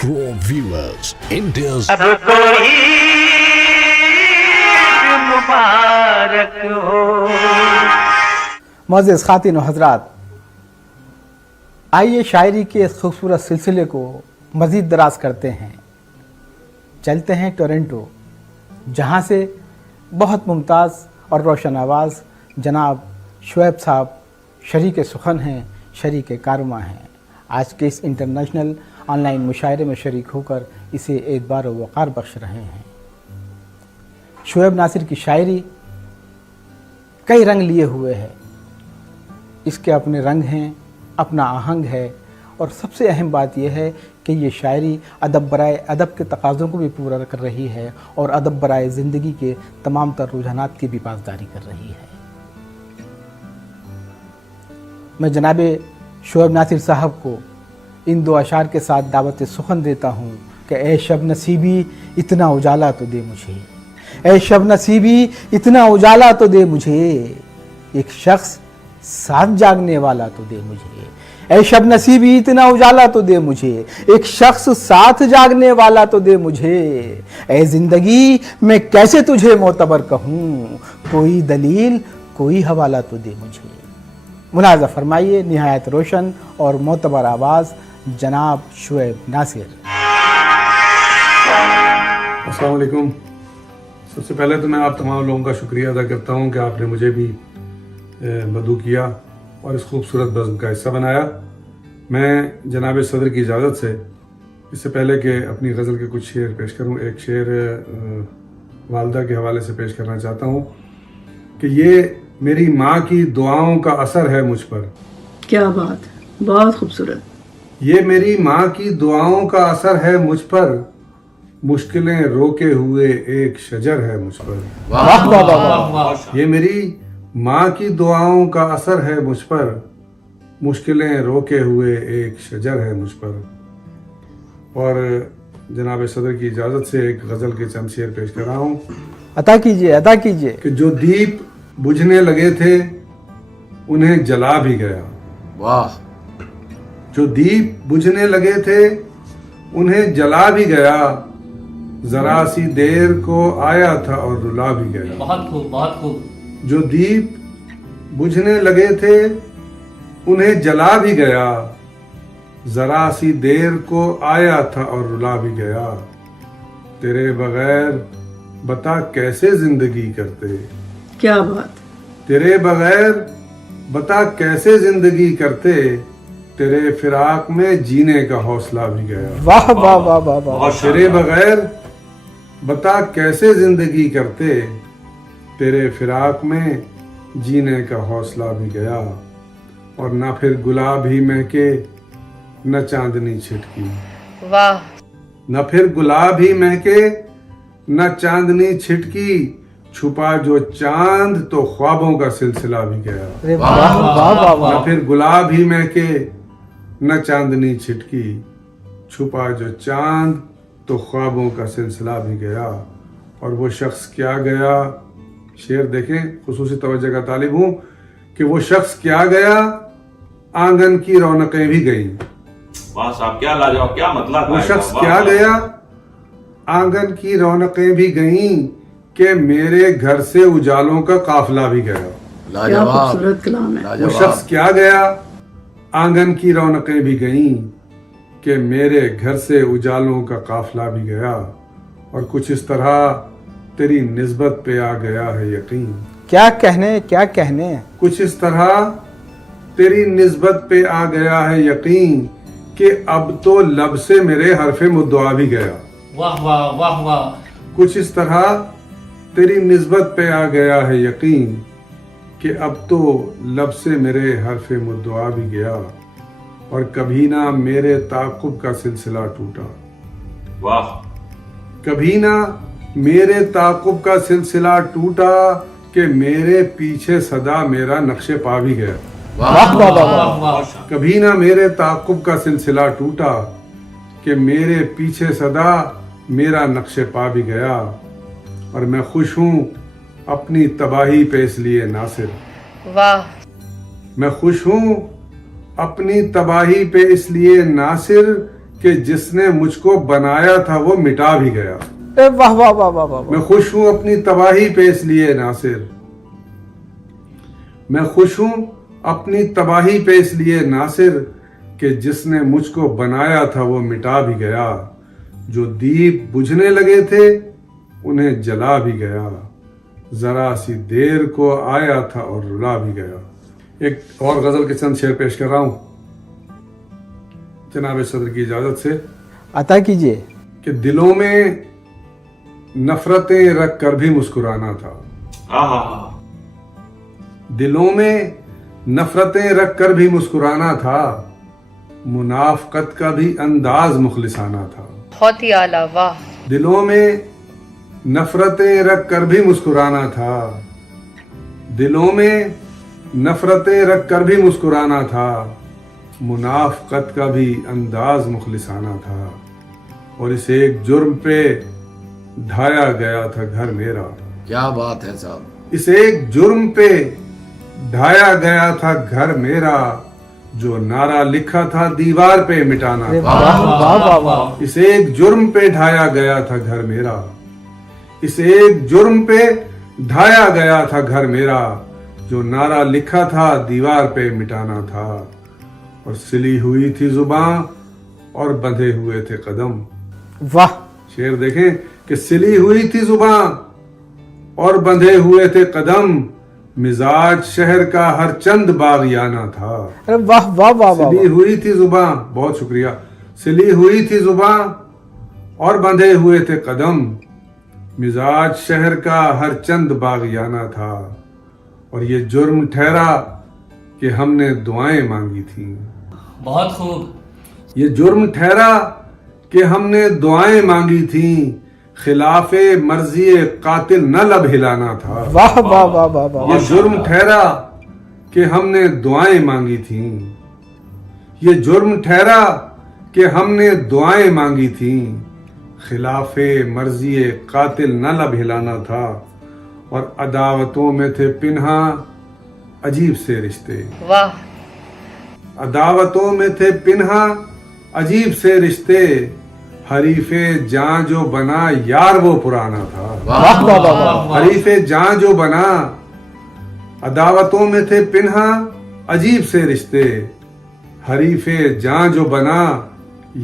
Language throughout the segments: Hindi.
crore viewers, India's अब कोई मुबारक हो। मुअज़्ज़िज़ ख़ातिन व हज़रात, आइए शायरी के इस खूबसूरत सिलसिले को मज़ीद दराज करते हैं। चलते हैं टोरंटो, जहाँ से बहुत मुमताज़ और रोशन आवाज़ जनाब शुएब साहब शरीक सुखन हैं, शरीक कारवा हैं। आज के इस इंटरनेशनल ऑनलाइन मुशायरे में शरीक होकर इसे एतबार व वक़ार बख्श रहे हैं। शुएब नासिर की शायरी कई रंग लिए हुए है। इसके अपने रंग हैं, अपना आहंग है, और सबसे अहम बात यह है कि ये शायरी अदब बराए अदब के तकाज़ों को भी पूरा कर रही है और अदब बराए ज़िंदगी के तमाम तर रुझानात की भी पासदारी कर रही है। मैं जनाब शुएब नासिर साहब को इन दो अशार के साथ दावत सुखन देता हूँ कि ए शब नसीबी इतना उजाला तो दे मुझे, ए शब नसीबी इतना उजाला तो दे मुझे, एक शख्स साथ जागने वाला तो दे मुझे, ए शब नसीबी इतना उजाला तो दे मुझे, एक शख्स साथ जागने वाला तो दे मुझे, ए जिंदगी मैं कैसे तुझे मोतबर कहूँ, कोई दलील कोई हवाला तो दे मुझे। मुलाज़ा फरमाइए निहायत रोशन और मोतबर आवाज़ जनाब शुएब नासिर। अस्सलाम वालेकुम। सबसे पहले तो मैं आप तमाम लोगों का शुक्रिया अदा करता हूँ कि आपने मुझे भी मदऊ किया और इस खूबसूरत बज़्म का हिस्सा बनाया। मैं जनाब सदर की इजाज़त से इससे पहले कि अपनी गज़ल के कुछ शेर पेश करूँ, एक शेर वालदा के हवाले से पेश करना चाहता हूँ कि ये मेरी माँ की दुआओं का असर है मुझ पर। क्या बात, बहुत खूबसूरत। ये मेरी माँ की दुआओं का असर है मुझ पर, मुश्किलें रोके हुए एक शजर है मुझ पर। वाह वाह वाह वाह। ये मेरी माँ की दुआओं का असर है मुझ पर, मुश्किलें रोके हुए एक शजर है मुझ पर। और जनाब सदर की इजाज़त से एक गज़ल के चंद शेर पेश कर रहा हूँ। अता कीजिए, अता कीजिए। कि जो दीप बुझने लगे थे उन्हें जला भी गया। वाह। जो दीप बुझने लगे थे उन्हें जला भी गया, जरा सी देर को आया था और रुला भी गया। बहुत खूब, बहुत खूब। जो दीप बुझने लगे थे उन्हें जला भी गया, जरा सी देर को आया था और रुला भी गया। तेरे बगैर बता कैसे जिंदगी करते। क्या बात। तेरे बगैर बता कैसे जिंदगी करते, तेरे फिराक में जीने का हौसला भी गया। वाह वाह वाह वाह वाह। तेरे बगैर बता कैसे जिंदगी करते, तेरे फिराक में जीने का हौसला भी गया। और ना फिर गुलाब ही महके न चांदनी छिटकी। वाह। न फिर गुलाब ही महके न चांदनी छिटकी, छुपा जो चांद तो ख्वाबों का सिलसिला भी गया। अरे वाह वाह वाह वाह। न फिर गुलाब ही महके न चांदनी छिटकी, छुपा जो चांद तो ख्वाबों का सिलसिला भी गया। और वो शख्स क्या गया, शेर देखें, खुसूसी तवज्जो का तालिब हूँ कि वो शख्स क्या गया, आंगन की रौनकें भी गई। वाह साहब, क्या लाजवाब, क्या मतलब। वो शख्स क्या गया, आंगन की रौनकें भी गईं, कि मेरे घर से उजालों का काफिला भी गया। क्या खूबसूरत कलाम है। वो शख्स क्या गया, आंगन की रौनकें भी गईं, कि मेरे घर से उजालों का काफिला भी गया। और कुछ इस तरह तेरी निस्बत पे आ गया है यकीन। क्या कहने, क्या कहने। कुछ इस तरह तेरी निस्बत पे आ गया है यकीन, कि अब तो लब से मेरे हरफे मुद्दुआ भी गया। वाह वाह वाह वाह। कुछ इस तरह तेरी निस्बत पे आ गया है यकीन, कि अब तो लब से मेरे हरफे मुद्दुआ भी गया। और कभी ना मेरे ताक़ुब का सिलसिला टूटा। वाह। कभी ना मेरे ताक़ुब का सिलसिला टूटा, कि मेरे पीछे सदा मेरा नक्शे पा भी गया। वाह वाह वाह वाह। कभी ना मेरे ताक़ुब का सिलसिला टूटा, कि मेरे पीछे सदा मेरा नक्शे पा भी गया। और मैं खुश हूँ अपनी तबाही पे इसलिए नासिर। वाह। मैं खुश हूँ अपनी तबाही पे इसलिए नासिर, कि जिसने मुझको बनाया था वो मिटा भी गया। अरे वाह वाह वाह वाह वाह वाह। मैं खुश हूं अपनी तबाही पे इसलिए नासिर, मैं खुश हूं अपनी तबाही पे इसलिए नासिर कि जिसने मुझको बनाया था वो मिटा भी गया। जो दीप बुझने लगे थे उन्हें जला भी गया, जरा सी देर को आया था और रुला भी गया। एक और गजल के चंद शेर पेश कर रहा हूं जनाब सदर की इजाजत से। अता कीजिए। कि दिलों में नफरतें रख कर भी मुस्कुराना था, आहा, दिलों में नफरतें रख कर भी मुस्कुराना था, मुनाफकत का भी अंदाज मुखलिसाना था। बहुत ही आला, वाह। दिलों में नफरतें रख कर भी मुस्कुराना था, दिलों में नफरतें रख कर भी मुस्कुराना था, मुनाफकत का भी अंदाज मुखलिसाना था। और इस एक जुर्म पे ढाया गया था घर मेरा। क्या बात है साहब। इस एक जुर्म पे ढाया गया था घर मेरा, जो नारा लिखा था दीवार पे मिटाना अरे था। वाह वाह वाह वाह। इस एक जुर्म पे ढाया गया था घर मेरा, इस एक जुर्म पे ढाया गया था घर मेरा, जो नारा लिखा था दीवार पे मिटाना था। और सिली हुई थी जुबान और बंधे हुए थे कदम। वाह। शेर देखें कि सिली हुई थी जुबान और बंधे हुए थे कदम, मिजाज शहर का हर चंद बागियाना था। अरे वाह वाह वाह वाह। सिली हुई थी जुबान, बहुत शुक्रिया। सिली हुई थी जुबान और बंधे हुए थे कदम, मिजाज शहर का हर चंद बागियाना था। और ये जुर्म ठहरा कि हमने दुआएं मांगी थी। बहुत खूब। ये जुर्म ठहरा कि हमने दुआएं मांगी थी, खिलाफे मर्जी कातिल न लब हिलाना था। वाह वाह वाह वाह वाह। ये जुर्म ठहरा कि हमने दुआएं मांगी थी, ये जुर्म ठहरा कि हमने दुआएं मांगी थी, खिलाफे मर्जी कातिल न लब हिलाना था। और अदावतों में थे पिन्हा अजीब से रिश्ते, वाह। अदावतों में थे पिन्हा अजीब से रिश्ते, हरीफे जान जो बना यार वो पुराना था। वाह वाह वाह वाह। हरीफे जान जो बना, अदावतों में थे पिन्हा अजीब से रिश्ते, हरीफे जान जो बना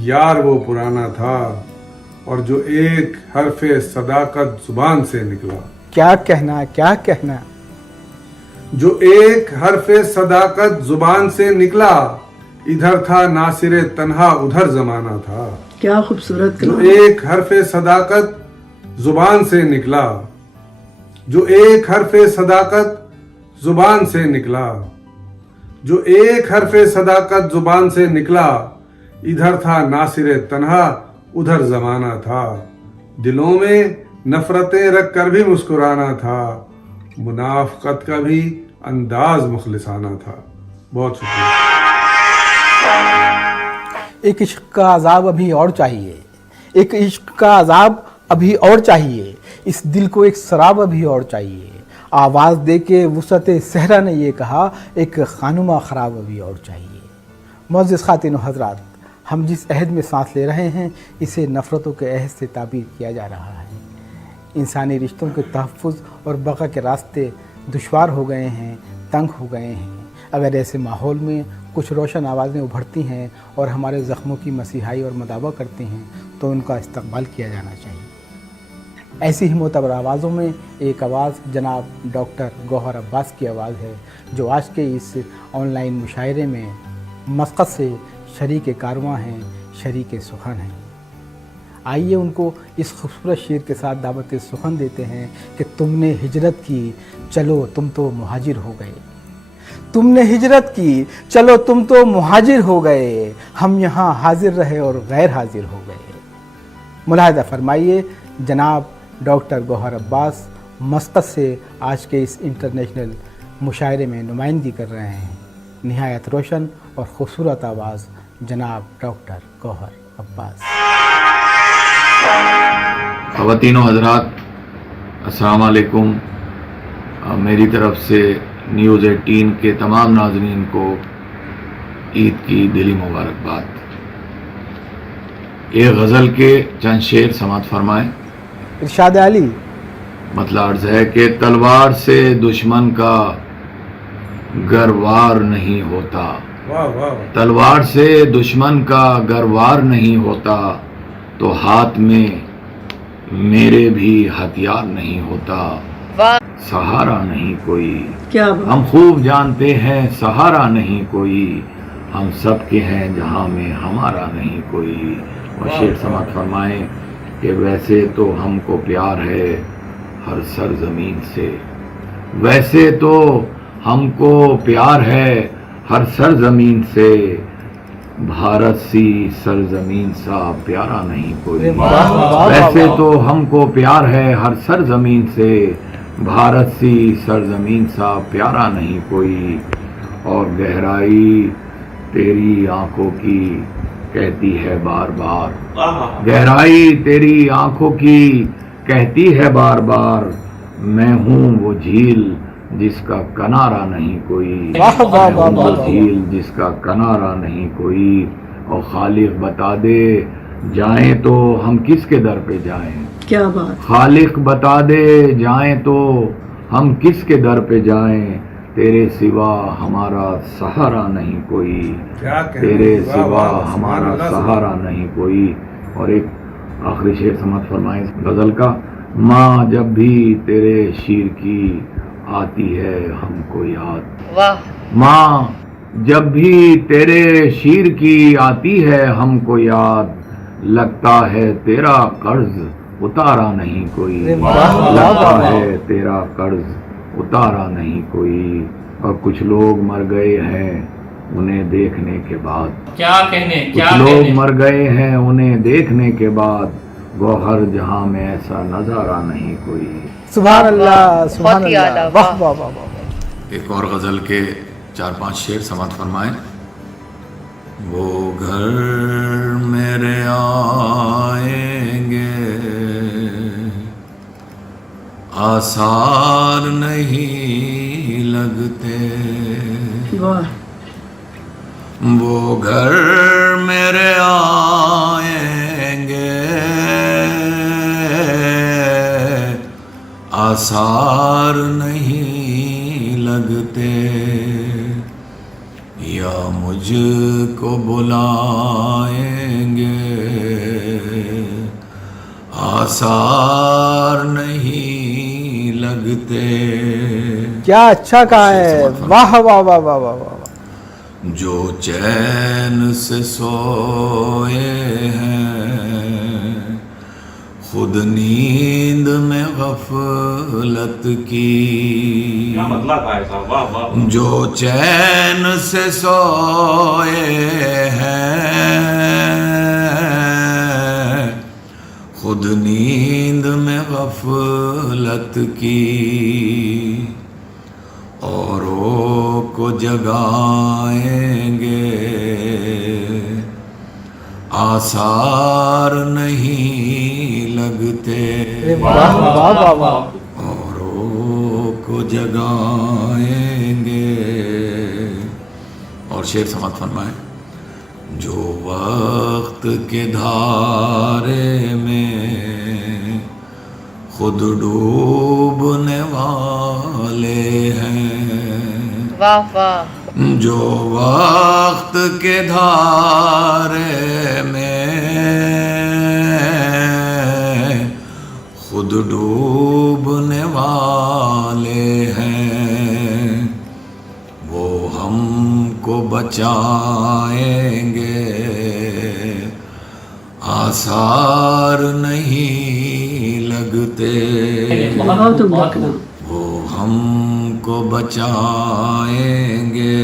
यार वो पुराना था। और जो एक हरफे सदाकत जुबान से निकला, क्या कहना क्या कहना। जो एक हरफे सदाकत जुबान से निकला, इधर था नासिरे तन्हा उधर जमाना था। क्या खूबसूरत जो कलाम। एक हरफे सदाकत जुबान से निकला, जो एक हरफे सदाकत जुबान से निकला, जो एक हरफे सदाकत जुबान से निकला, इधर था नासिरे तन्हा उधर जमाना था। दिलों में नफरतें रख कर भी मुस्कुराना था, मुनाफकत का भी अंदाज मुखलिसाना था। बहुत शुक्रिया। एक इश्क का अजाब अभी और चाहिए, एक इश्क का अजाब अभी और चाहिए, इस दिल को एक शराब अभी और चाहिए। आवाज़ दे के वुसअत सहरा ने ये कहा, एक खानुमा खराब अभी और चाहिए। मुअज़्ज़िज़ ख़ातिन हज़रात, हम जिस अहद में सांस ले रहे हैं इसे नफ़रतों के अहद से ताबीर किया जा रहा है। इंसानी रिश्तों के तहफ़्फ़ुज़ और बक़ा के रास्ते दुश्वार हो गए हैं, तंग हो गए हैं। अगर ऐसे माहौल में कुछ रोशन आवाज़ें उभरती हैं और हमारे ज़ख्मों की मसीहाई और मदावा करती हैं तो उनका इस्तक़बाल किया जाना चाहिए। ऐसी ही मोतबर आवाज़ों में एक आवाज़ जनाब डॉक्टर गौहर अब्बास की आवाज़ है, जो आज के इस ऑनलाइन मुशायरे में मस्क़त से शरीक कारवां हैं, शरीक सुखन हैं। आइए उनको इस खूबसूरत शेर के साथ दावत सुखन देते हैं कि तुमने हिजरत की, चलो तुम तो मुहाजिर हो गए। तुमने हिजरत की, चलो तुम तो मुहाजिर हो गए, हम यहाँ हाजिर रहे और गैर हाजिर हो गए। मुलाहिज़ा फरमाइए, जनाब डॉक्टर गौहर अब्बास मस्कत से आज के इस इंटरनेशनल मुशायरे में नुमाइंदगी कर रहे हैं। निहायत रोशन और ख़ूबसूरत आवाज़ जनाब डॉक्टर गौहर अब्बास। ख़वातीनो हज़रात, अस्सलाम वालेकुम। मेरी तरफ से न्यूज़ 18 के तमाम नाज़रीन को ईद की दिली मुबारकबाद। एक गज़ल के चंद शेर समात फरमाएं। इरशाद अली। मतलब अर्ज है कि तलवार से दुश्मन का गरवार नहीं होता, वाह वाह वाह। तलवार से दुश्मन का गरवार नहीं होता, तो हाथ में मेरे भी हथियार नहीं होता। सहारा नहीं कोई, क्या बात। हम खूब जानते हैं सहारा नहीं कोई, हम सब के हैं जहां में हमारा नहीं कोई। और शेर समात फरमाएं कि वैसे तो हमको प्यार है हर सरजमीन से, वैसे तो हमको प्यार है हर सरजमीन से, भारत सी सरजमीन सा प्यारा नहीं कोई। वाह, वाह, वैसे वाह। तो हमको प्यार है हर सरजमीन से, भारत सी सरजमीन सा प्यारा नहीं कोई। और गहराई तेरी आंखों की कहती है बार बार, गहराई तेरी आंखों की कहती है बार बार, मैं हूँ वो झील जिसका किनारा नहीं कोई, वाह, वाह, मैं वाह, हूँ वाह, वो वाह। झील जिसका किनारा नहीं कोई। और खालिक बता दे जाएं तो हम किसके दर पे जाएं, क्या बात। खालिक बता दे जाएं तो हम किसके दर पे जाएं, तेरे सिवा हमारा सहारा नहीं कोई, क्या कहने। तेरे वाह, सिवा वाह, वाह, हमारा सुभान अल्लाह। सहारा नहीं कोई। और एक आखिरी शेर समझ फरमाएं गजल का। माँ जब भी तेरे शीर की आती है हमको याद, वाह। माँ जब भी तेरे शीर की आती है हमको याद, लगता है तेरा कर्ज उतारा नहीं कोई, लगता है तेरा कर्ज उतारा नहीं कोई। और कुछ लोग मर गए हैं उन्हें देखने के बाद, क्या कहने, क्या कुछ लोग कहने। मर गए हैं उन्हें देखने के बाद, गौहर जहां में ऐसा नजारा नहीं कोई। सुभान अल्लाह, सुभान बहुत ही अल्लाह, आला, वाह वाह। वाह वाह वाह। एक और गजल के 4-5 शेर समात फरमाएं। वो घर मेरे आएंगे आसार नहीं लगते, वाह। वो घर मेरे आएंगे आसार नहीं लगते, या मुझको बुलाएंगे आसार नहीं लगते। क्या अच्छा कहा है, वाह वाह वाह वाह वाह वाह। जो चैन से सोए हैं खुद नींद में गफलत की, क्या मतलब है साहब, वाह वाह। जो चैन से सोए हैं खुद नींद में गफलत की, औरों को जगाएंगे आसार नहीं लगते, वाह वाह वाह वाह। औरों को जगाएंगे। और शेर समात फरमाएं। जो वक्त के धारे में खुद डूबने वाले हैं, वाह वाह। जो वक्त के धारे में खुद डूबने वाले हैं, वो हमको बचाएंगे आसार नहीं लगते, बहुत उम्दा कलाम। वो हमको बचाएंगे।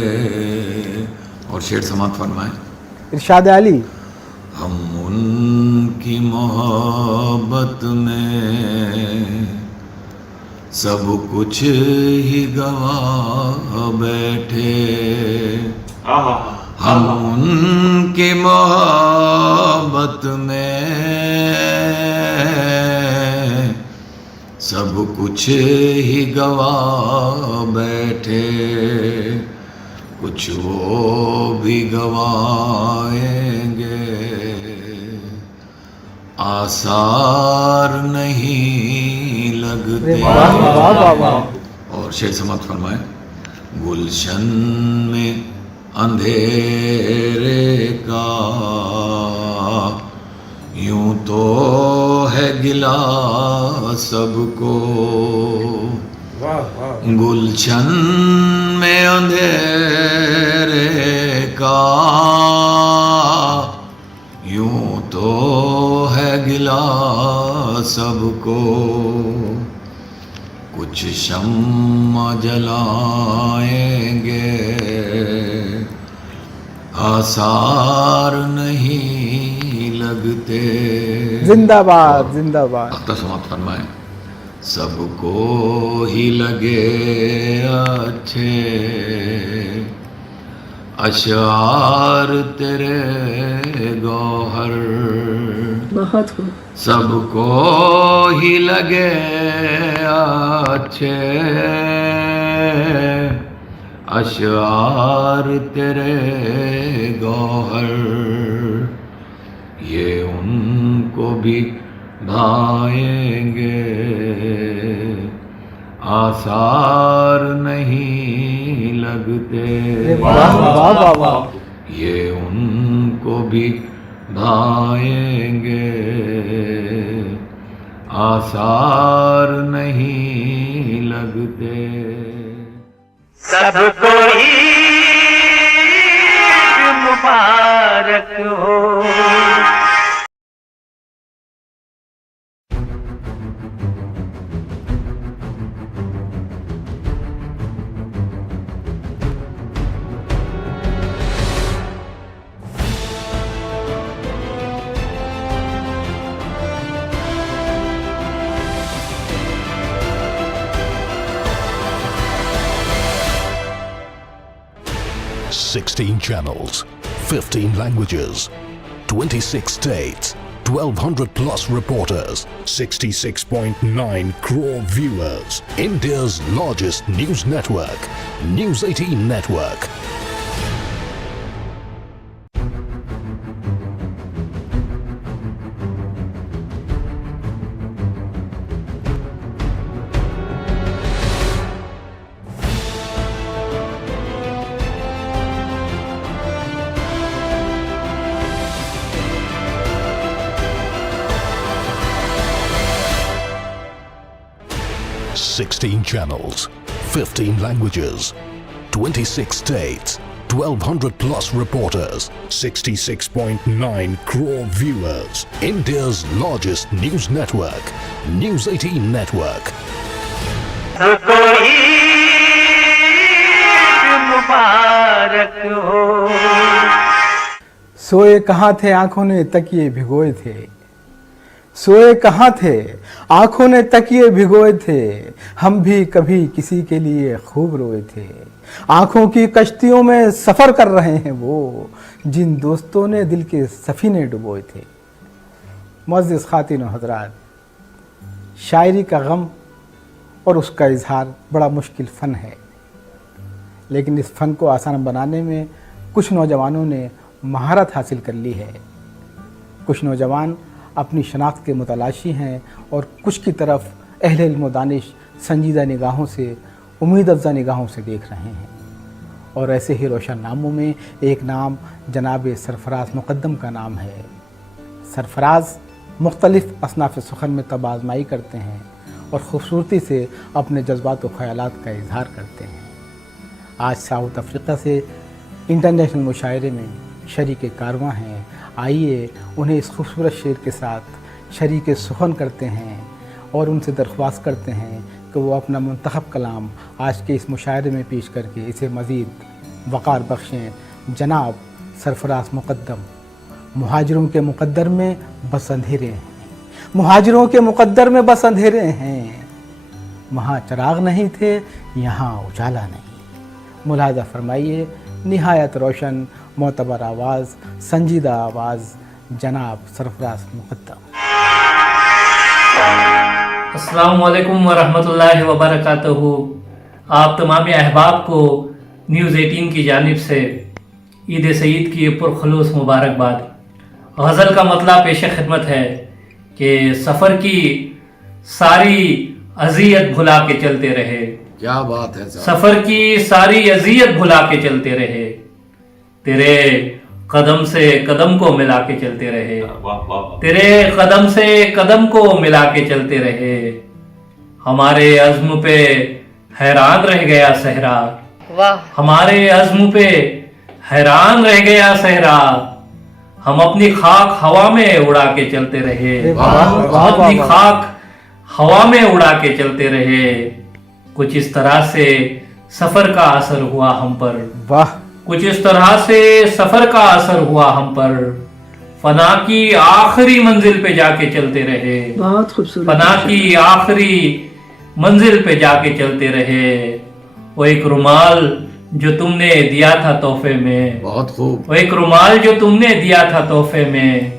और शेर समात फरमाएं। इरशाद अली। हम उनकी मोहब्बत में सब कुछ ही गवा बैठे, हम उनकी मोहब्बत में सब कुछ ही गवा बैठे, कुछ वो भी गवाएंगे। आसार नहीं लगते। वाह वाह वाह वाह। और शेर समाप्त फरमाए। गुलशन में अंधेरे का यूं तो है गिला सबको। वाह वाह। गुलशन में अंधेरे का यूं तो है गिला सबको। कुछ शम्मा जलाएंगे आसार नहीं लगते। जिंदाबाद जिंदाबाद। अख्तर समाप्त फरमाए। सबको ही लगे अच्छे अशार तेरे गौहर। बहुत खूब। सबको ही लगे अच्छे अशार तेरे गौहर। ये उनको भी भाएंगे आसार नहीं लगते। वाह वाह वाह वाह। ये उनको भी भाएंगे आसार नहीं लगते। सबको ईद मुबारक हो। $16 channels, 15 languages, 26 states, 1,200 plus reporters, 66.9 crore viewers. India's largest news network, News 18 Network. $16 channels, 15 languages, 26 states, 1,200 plus reporters, 66.9 crore viewers. India's largest news network, News 18 Network. सबको ईद मुबारक हो। सोए कहाँ थे आंखों ने तकिए भिगोए थे। सोए कहाँ थे आंखों ने तकिए भिगोए थे। हम भी कभी किसी के लिए खूब रोए थे। आंखों की कश्तियों में सफर कर रहे हैं वो जिन दोस्तों ने दिल के सफीने डुबोए थे। मुअज़्ज़िज़ ख़ातिन और हज़रात, शायरी का गम और उसका इजहार बड़ा मुश्किल फ़न है, लेकिन इस फ़न को आसान बनाने में कुछ नौजवानों ने महारत हासिल कर ली है। कुछ नौजवान अपनी शनाख्त के मुतलाशी हैं और कुछ की तरफ अहले इल्म व दानिश संजीदा निगाहों से, उम्मीद अफ़ज़ा निगाहों से देख रहे हैं। और ऐसे ही रोशन नामों में एक नाम जनाब सरफराज मुक़द्दम का नाम है। सरफराज मुख्तलिफ़ असनाफ़ सुखन में तब आज़माई करते हैं और ख़ूबसूरती से अपने जज्बात व ख़यालात का इजहार करते हैं। आज साउथ अफ्रीका से इंटरनेशनल मुशायरे में शरीक कारवां हैं। आइए उन्हें इस खूबसूरत शेर के साथ शरीक सुखन करते हैं और उनसे दरख्वास्त करते हैं कि वो अपना मुंतखब कलाम आज के इस मुशायरे में पेश करके इसे मज़ीद वक़ार बख्शें। जनाब सरफराज मुक़द्दम। मुहाजिरों के मुक़द्दर में बस अंधेरे हैं, मुहाजिरों के मुक़द्दर में बस अंधेरे हैं। वहाँ चिराग नहीं थे, यहाँ उजाला नहीं। मुलाहज़ा फरमाइए, निहायत रोशन मोतबर आवाज़, संजीदा आवाज़, जनाब सरफराज मुक़द्दम। अस्सलामु अलैकुम वरहमतुल्लाहि वबरकातुहू। आप तमाम अहबाब को न्यूज़ 18 की जानिब से ईद सईद की पुरखलूस मुबारकबाद। गज़ल का मतला पेश खिदमत है कि सफर की सारी अजियत भुला के चलते रहे। क्या बात है साहब। सफर की सारी अजियत भुला के चलते रहे, तेरे कदम से कदम को मिला के चलते रहे, वाह वाह वाह। तेरे कदम से कदम को मिला के चलते रहे। हमारे अज़्म पे हैरान रह गया सहरा, वाह हमारे अज़्म पे हैरान रह गया सहरा। हम अपनी खाक हवा में उड़ा के चलते रहे, वाह, वाह, वाह, हम अपनी वाह। खाक हवा में उड़ा के चलते रहे। कुछ इस तरह से सफर का असर हुआ हम पर, वाह कुछ इस तरह से सफर का असर हुआ हम पर। फना की आखिरी मंजिल पे जाके चलते रहे, बहुत खूबसूरत। फना की आखिरी मंजिल पे जाके चलते रहे। वो एक रुमाल जो तुमने दिया था तोहफे में, बहुत खूब। वो एक रुमाल जो तुमने दिया था तोहफे में,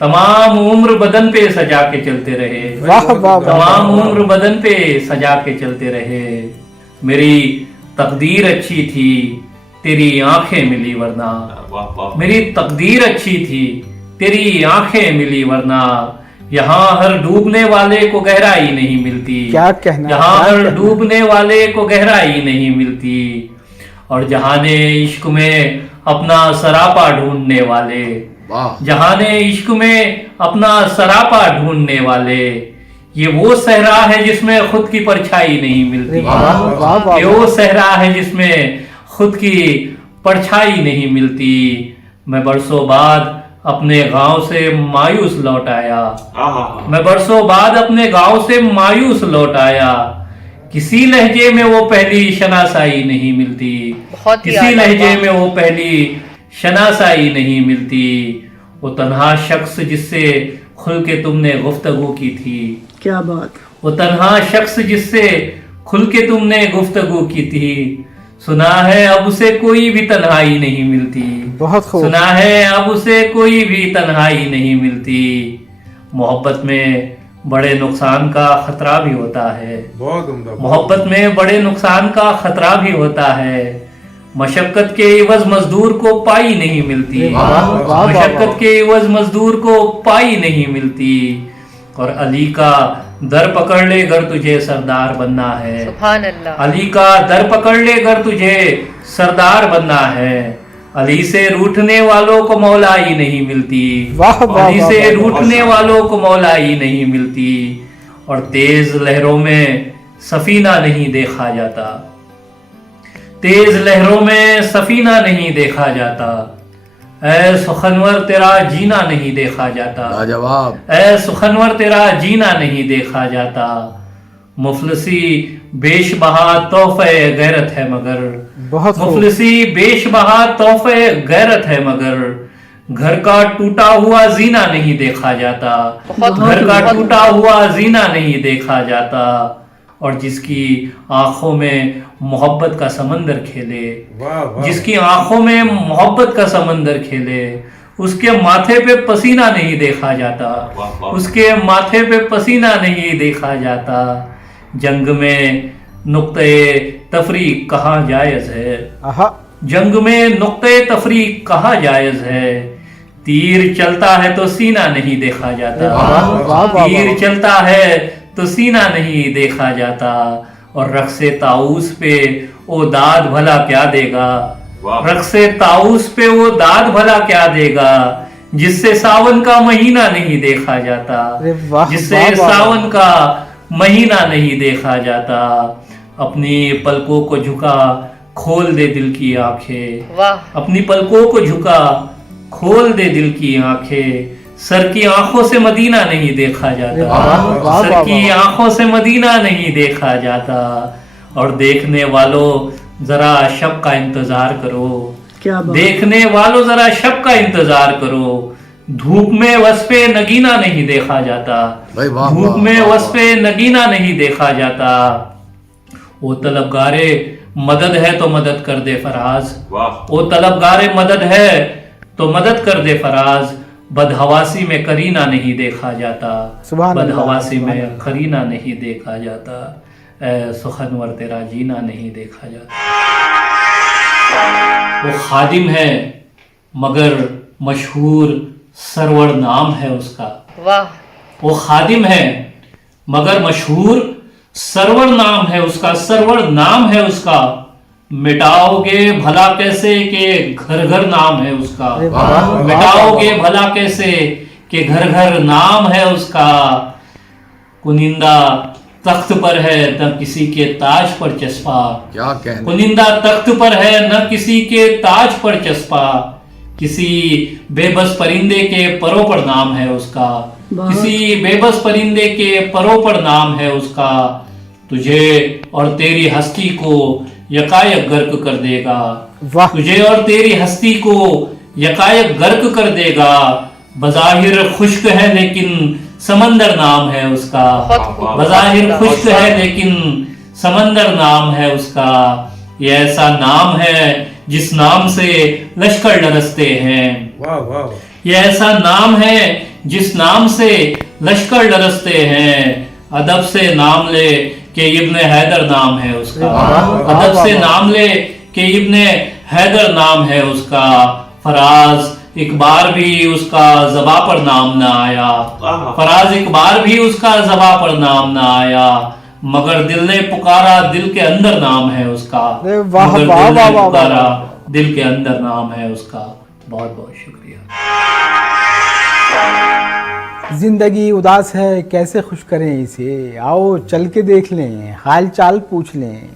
तमाम उम्र बदन पे सजा के चलते रहे, वाह वाह वाह, तमाम वाह। उम्र बदन पे सजा के चलते रहे। मेरी तकदीर अच्छी थी, तेरी आंखें मिली वरना। वाह वाह। मेरी तकदीर अच्छी थी, तेरी आंखें मिली वरना। यहाँ हर डूबने वाले को गहराई नहीं मिलती, क्या कहना, यहाँ क्या हर कहना। डूबने वाले को गहराई नहीं मिलती। और जहाने इश्क में अपना सरापा ढूंढने वाले, वाह। जहाने इश्क में अपना सरापा ढूंढने वाले, ये वो सहरा है जिसमें खुद की परछाई नहीं मिलती। वाह, वाह, वाह, ये वो सहरा है जिसमें खुद की परछाई नहीं मिलती। मैं बरसों बाद अपने गांव से मायूस लौट आया, आहा। मैं बरसों बाद अपने गांव से मायूस लौट आया। किसी लहजे में वो पहली शनासाई नहीं मिलती, बहुत ही किसी आला, लहजे वाह। में वो पहली शनासाई नहीं मिलती। वो तन्हा शख्स जिससे खुल के तुमने गुफ्तगू की थी, क्या बात। वो तन्हा शख्स जिससे खुल के तुमने गुफ्तगू की थी। सुना है अब उसे कोई भी तन्हाई नहीं मिलती, बहुत खूब। सुना है अब उसे कोई भी तन्हाई नहीं मिलती। मोहब्बत में बड़े नुकसान का खतरा भी होता है, बहुत उम्दा। मोहब्बत में बड़े नुकसान का खतरा भी होता है। मशक्कत के इवज मजदूर को पाई नहीं मिलती, वाह, वाह, वाह, मशक्कत वाह। के इवज मजदूर को पाई नहीं मिलती। और अली का दर पकड़ ले गर तुझे सरदार बनना है, सुभान अल्लाह। अली का दर पकड़ ले गर तुझे सरदार बनना है। अली से रूठने वालों को मौलाई नहीं मिलती, वाह, वाह, अली वाह, से वाह, रूठने वालों को मौलाई नहीं मिलती। और तेज लहरों में सफीना नहीं देखा जाता, तेज लहरों में सफीना नहीं देखा जाता। ऐ सुखनवर तेरा जीना नहीं देखा जाता, लाजवाब। ऐ सुखनवर तेरा जीना नहीं देखा जाता। मुफलसी बेशबहा तोहफे गैरत है मगर, बहुत खूब। मुफलसी बेशबहा तोहफे गैरत है मगर। घर का टूटा हुआ जीना नहीं देखा जाता, बहुत घर का बहुत टूटा हुआ जीना नहीं देखा जाता। और जिसकी आंखों में मोहब्बत का समंदर खेले, वाह वाह। जिसकी आंखों में मोहब्बत का समंदर खेले, उसके माथे पे पसीना नहीं देखा जाता, वाह, वाह। उसके माथे पे पसीना नहीं देखा जाता। जंग में नुक्ते तफरीक कहाँ जायज है, आहा, जंग में नुक्ते तफरीक कहाँ जायज है। तीर चलता है तो सीना नहीं देखा जाता, वाह, वाह, वाह, तीर वाह। चलता है तो सीना नहीं देखा जाता। और रक्से ताऊस पे वो दाद भला क्या देगा, वाह। रक्से ताऊस पे वो दाद भला क्या देगा, जिससे सावन का महीना नहीं देखा जाता, अरे वाह, जिससे वाह, वाह, सावन का महीना नहीं देखा जाता। अपनी पलकों को झुका खोल दे दिल की आंखें, वाह अपनी पलकों को झुका खोल दे दिल की आंखें। सर की आंखों से मदीना नहीं देखा जाता, वाह, वाह, सर वाह, की वाह। आंखों से मदीना नहीं देखा जाता। और देखने वालों जरा शब का इंतजार करो, क्या बात। देखने वालों जरा शब का इंतजार करो। धूप में वस्फे नगीना नहीं देखा जाता, भाई वाह, धूप वाह, में वाह, वस्फे नगीना नहीं देखा जाता। वो तलबगारे मदद है तो मदद कर दे फराज, वाह। वो तलबगारे मदद है तो मदद कर दे फराज। बदहवासी में करीना नहीं देखा जाता, सुभान अल्लाह, बदहवासी सुभान में अल्लाह। करीना नहीं देखा जाता। ऐ सुखनवर तेरा जीना नहीं देखा जाता। वो खादिम है मगर मशहूर सरवर नाम है उसका, वाह वो खादिम है मगर मशहूर सरवर नाम है उसका, सरवर नाम है उसका। मिटाओगे भला कैसे के घर घर नाम है उसका, मिटाओगे भला कैसे के घर घर नाम है उसका। कुनिंदा तख्त पर है न किसी के ताज पर चस्पा, क्या कहने। कुनिंदा तख्त पर है न किसी के ताज पर चस्पा। किसी बेबस परिंदे के परों पर नाम है उसका, किसी बेबस परिंदे के परों पर नाम है उसका। तुझे और तेरी हस्ती को यकायक गर्क कर देगा, वाह। तुझे और तेरी हस्ती को यकायक गर्क कर देगा। बज़ाहिर खुश्क है लेकिन समंदर नाम है उसका, बज़ाहिर खुश्क है लेकिन समंदर नाम है उसका। ये ऐसा नाम है जिस नाम से लश्कर लरसते हैं, वाह वाह। ये ऐसा नाम है जिस नाम से लश्कर लरसते हैं। अदब से नाम ले के इब्ने हैदर नाम है उसका, अदब से नाम ले के इब्ने हैदर नाम है उसका। फराज एक बार भी उसका ज़बा पर नाम ना आया, फराज एक बार भी उसका ज़बा पर नाम ना आया। मगर दिल ने पुकारा दिल के अंदर नाम है उसका, अरे वाह, मगर वाह, दिल ने वाह, वाह, पुकारा दिल के अंदर नाम है उसका। बहुत बहुत शुक्रिया। जिंदगी उदास है कैसे खुश करें इसे, आओ चल के देख लें, हाल चाल पूछ लें।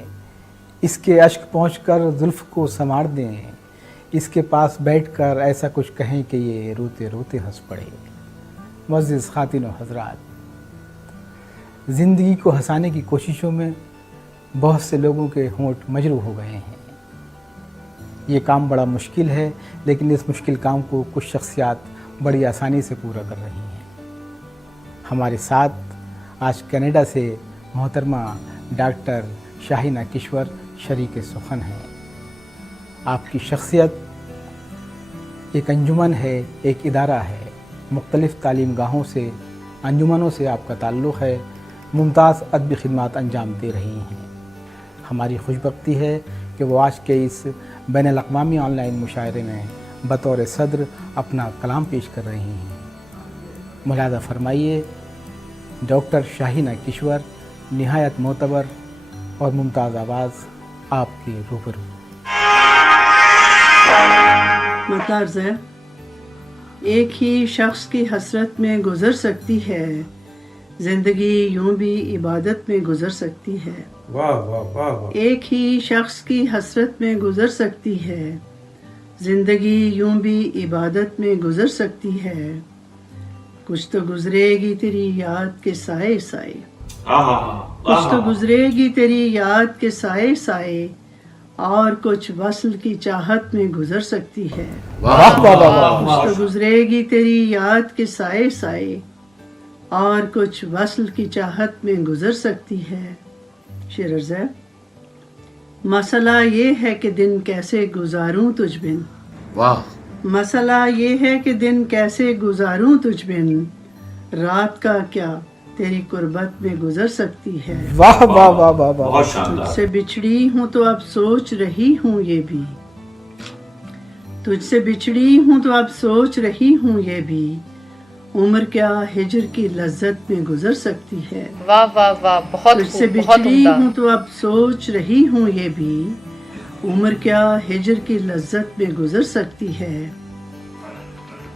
इसके अश्क पहुंचकर जुल्फ को संवार दें, इसके पास बैठकर ऐसा कुछ कहें कि ये रोते रोते हंस पड़े। मुअज़्ज़िज़ ख़ातिन व हज़रात, ज़िंदगी को हंसाने की कोशिशों में बहुत से लोगों के होंठ मजरू हो गए हैं। ये काम बड़ा मुश्किल है, लेकिन इस मुश्किल काम को कुछ शख्सियात बड़ी आसानी से पूरा कर रही हैं। हमारे साथ आज कनाडा से मोहतरमा डॉक्टर शाहीना किश्वर शरीक सुखन हैं। आपकी शख्सियत एक अंजुमन है, एक इदारा है, मुख्तलिफ़ तालीम गाहों से, अंजुमनों से आपका ताल्लुक़ है, मुमताज़ अदबी खिदमात अंजाम दे रही हैं। हमारी खुशबख्ती है कि वो आज के इस बैनुल-अक़वामी ऑनलाइन मुशायरे में बतौर सदर अपना कलाम पेश कर रही हैं। मुलाज़ा फरमाइए, डॉक्टर शाहीना किश्वर, निहायत मोतबर और मुमताज़ आवाज़ आपके रूबरू। मतर्ज़ है, एक ही शख्स की हसरत में गुजर सकती है, जिंदगी यूं भी इबादत में गुजर सकती है। वाह वाह वाह वाह। एक ही शख्स की हसरत में गुजर सकती है, जिंदगी यूं भी इबादत में गुजर सकती है। कुछ तो गुजरेगी तेरी याद के साए साए, कुछ तो गुजरेगी तेरी याद के साए साए, और कुछ वस्ल की चाहत में गुजर सकती है। वाह वाह वाह। कुछ तो गुजरेगी तेरी याद के साए साए, और कुछ वस्ल की चाहत में गुजर सकती है। शेर अर्ज़ है, मसला ये है कि दिन कैसे गुजारूं तुझ बिन, वाह। मसला ये है कि दिन कैसे गुजारूं तुझ बिन, रात का क्या तेरी कुर्बत में गुजर सकती है। वाह वाह वाह वाह वाह। बहुत शानदार। तुझसे बिछड़ी हूँ तो अब सोच रही हूँ ये भी, तुझसे बिछड़ी हूँ तो अब सोच रही हूँ ये भी, उम्र क्या हिजर की लज्जत में गुजर सकती है। वाह वाह वाह, बहुत तुझसे खूब, बहुत बिछड़ी उम्दा। हूँ तो अब सोच रही हूँ ये भी, उम्र क्या हिजर की लज्जत में गुजर सकती है।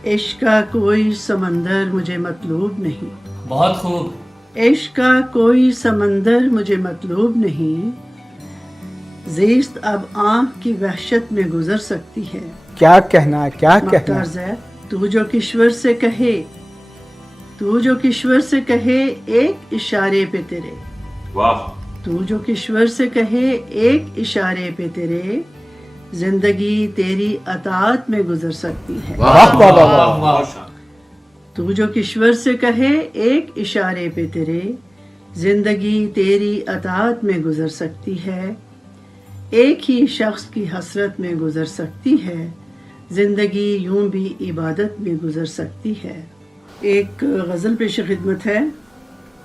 इश्क का कोई समंदर मुझे मतलूब नहीं, बहुत खूब। इश्क का कोई समंदर मुझे मतलूब नहीं, ज़िस्त अब आँख की वहशत में गुजर सकती है। क्या कहना, क्या कहना। ममताज़ है, तू जो किश्वर से कहे, तू जो किश्वर से कहे एक इशारे पे तेरे, वाह। तू जो किश्वर से कहे एक इशारे पे तेरे, जिंदगी तेरी अताअत में गुजर सकती है। वाह वाह वाह वाह। बहुत शानदार। तू जो किश्वर से कहे एक इशारे पे तेरे, जिंदगी तेरी अताअत में गुजर सकती है। एक ही शख्स की हसरत में गुजर सकती है, जिंदगी यूं भी इबादत में गुजर सकती है। एक गज़ल पेश खिदमत है।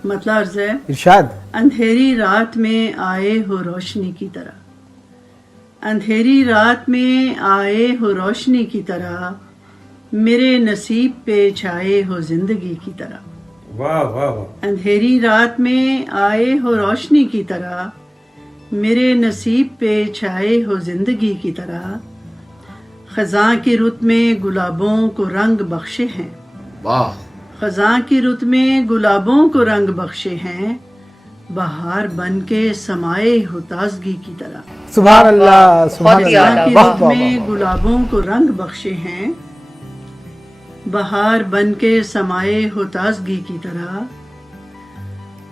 मतलब अर्ज़ है, इरशाद। अंधेरी रात में आए हो रोशनी की तरह, अंधेरी रात में आए हो रोशनी की तरह, मेरे नसीब पे छाए हो जिंदगी की तरह। वाह वाह वाह। अंधेरी रात में आए हो रोशनी की तरह, मेरे नसीब पे छाए हो जिंदगी की तरह। खज़ां की रुत में गुलाबों को रंग बख्शे हैं, वाह खज़ां की रुत में गुलाबों को रंग बख्शे हैं। बहार बन के समाये हो ताजगी की तरह। सुभान अल्लाह, सुभान बहुत ही अल्लाह, आला, खज़ां की वाह रुत वाह में वाह। गुलाबों को रंग बख्शे हैं। बहार बन के समाये हो ताजगी की तरह।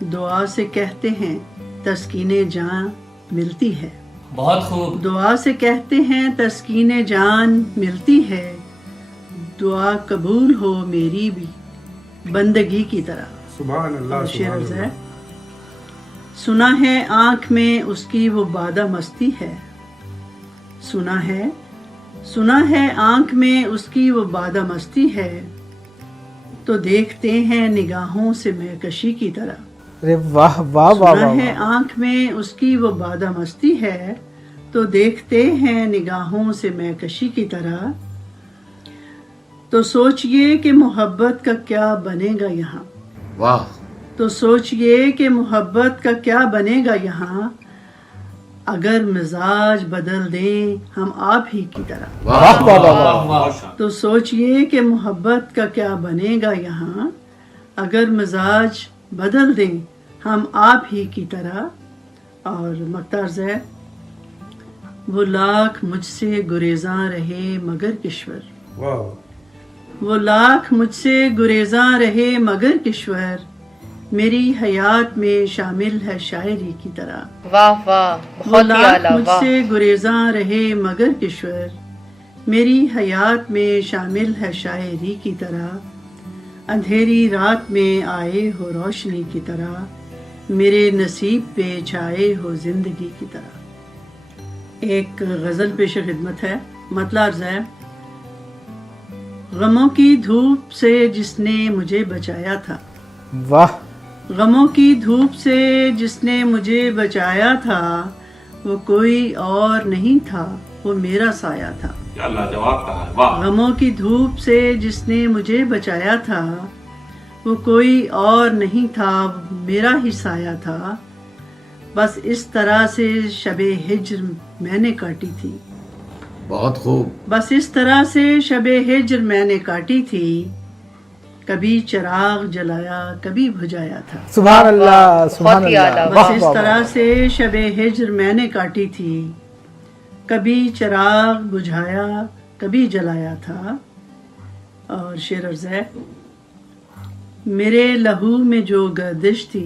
दुआ से कहते हैं तस्कीने जान मिलती है, बहुत खूब। दुआ से कहते हैं तस्कीने जान मिलती है। दुआ कबूल हो मेरी भी बंदगी की तरह। सुभान अल्लाह, और शेर सुभान अर्ज़ है, अल्लाह। सुना है आंख में उसकी वो बादा मस्ती है, सुना है आंख में उसकी वो बादा मस्ती है। तो देखते हैं निगाहों से महकशी की तरह। अरे वाह वाह वाह सुना वाह है वाह। आंख में उसकी वो बादा मस्ती है। तो देखते हैं निगाहों से महकशी की तरह। तो सोचिए कि मोहब्बत का क्या बनेगा यहाँ, वाह तो सोचिए कि मोहब्बत का क्या बनेगा यहाँ। अगर मिजाज बदल दें हम आप ही की तरह। वाह वाह वाह वाह वाह। वाह वाह। बहुत शानदार। तो सोचिए कि मोहब्बत का क्या बनेगा यहाँ। अगर मिजाज बदल दें हम आप ही की तरह। और मक्तार्ज़ है, वो लाख मुझसे गुरेज़ां रहे मगर किश्वर, वाह। वो लाख मुझसे गुरेज़ां रहे मगर किश्वर। मेरी हयात में शामिल है शायरी की तरह। वाह वाह, वो बहुत ही लाख आला, वाह। मुझसे गुरेज़ां रहे मगर किश्वर। मेरी हयात में शामिल है शायरी की तरह। अंधेरी रात में आए हो रोशनी की तरह। मेरे नसीब पे छाए हो जिंदगी की तरह। एक गज़ल पेश खिदमत है। मतलब अर्ज़ है, गमों की धूप से जिसने मुझे बचाया था, वाह। गमों की धूप से जिसने मुझे बचाया था। वो कोई और नहीं था, वो मेरा साया था। क्या लाजवाब कहा है, वाह। गमों की धूप से जिसने मुझे बचाया था। वो कोई और नहीं था, मेरा ही साया था। बस इस तरह से शबे हिज्र मैंने काटी थी, बहुत खूब। बस इस तरह से शबे हिज्र मैंने काटी थी। कभी चिराग जलाया कभी बुझाया था। सुभान अल्लाह, सुभान बहुत ही अल्लाह, आला, वाह बस इस वाह तरह वाह। से शबे हिज्र मैंने काटी थी। कभी चिराग बुझाया कभी जलाया था। और शेर अर्ज़ है, मेरे लहू में जो गर्दिश थी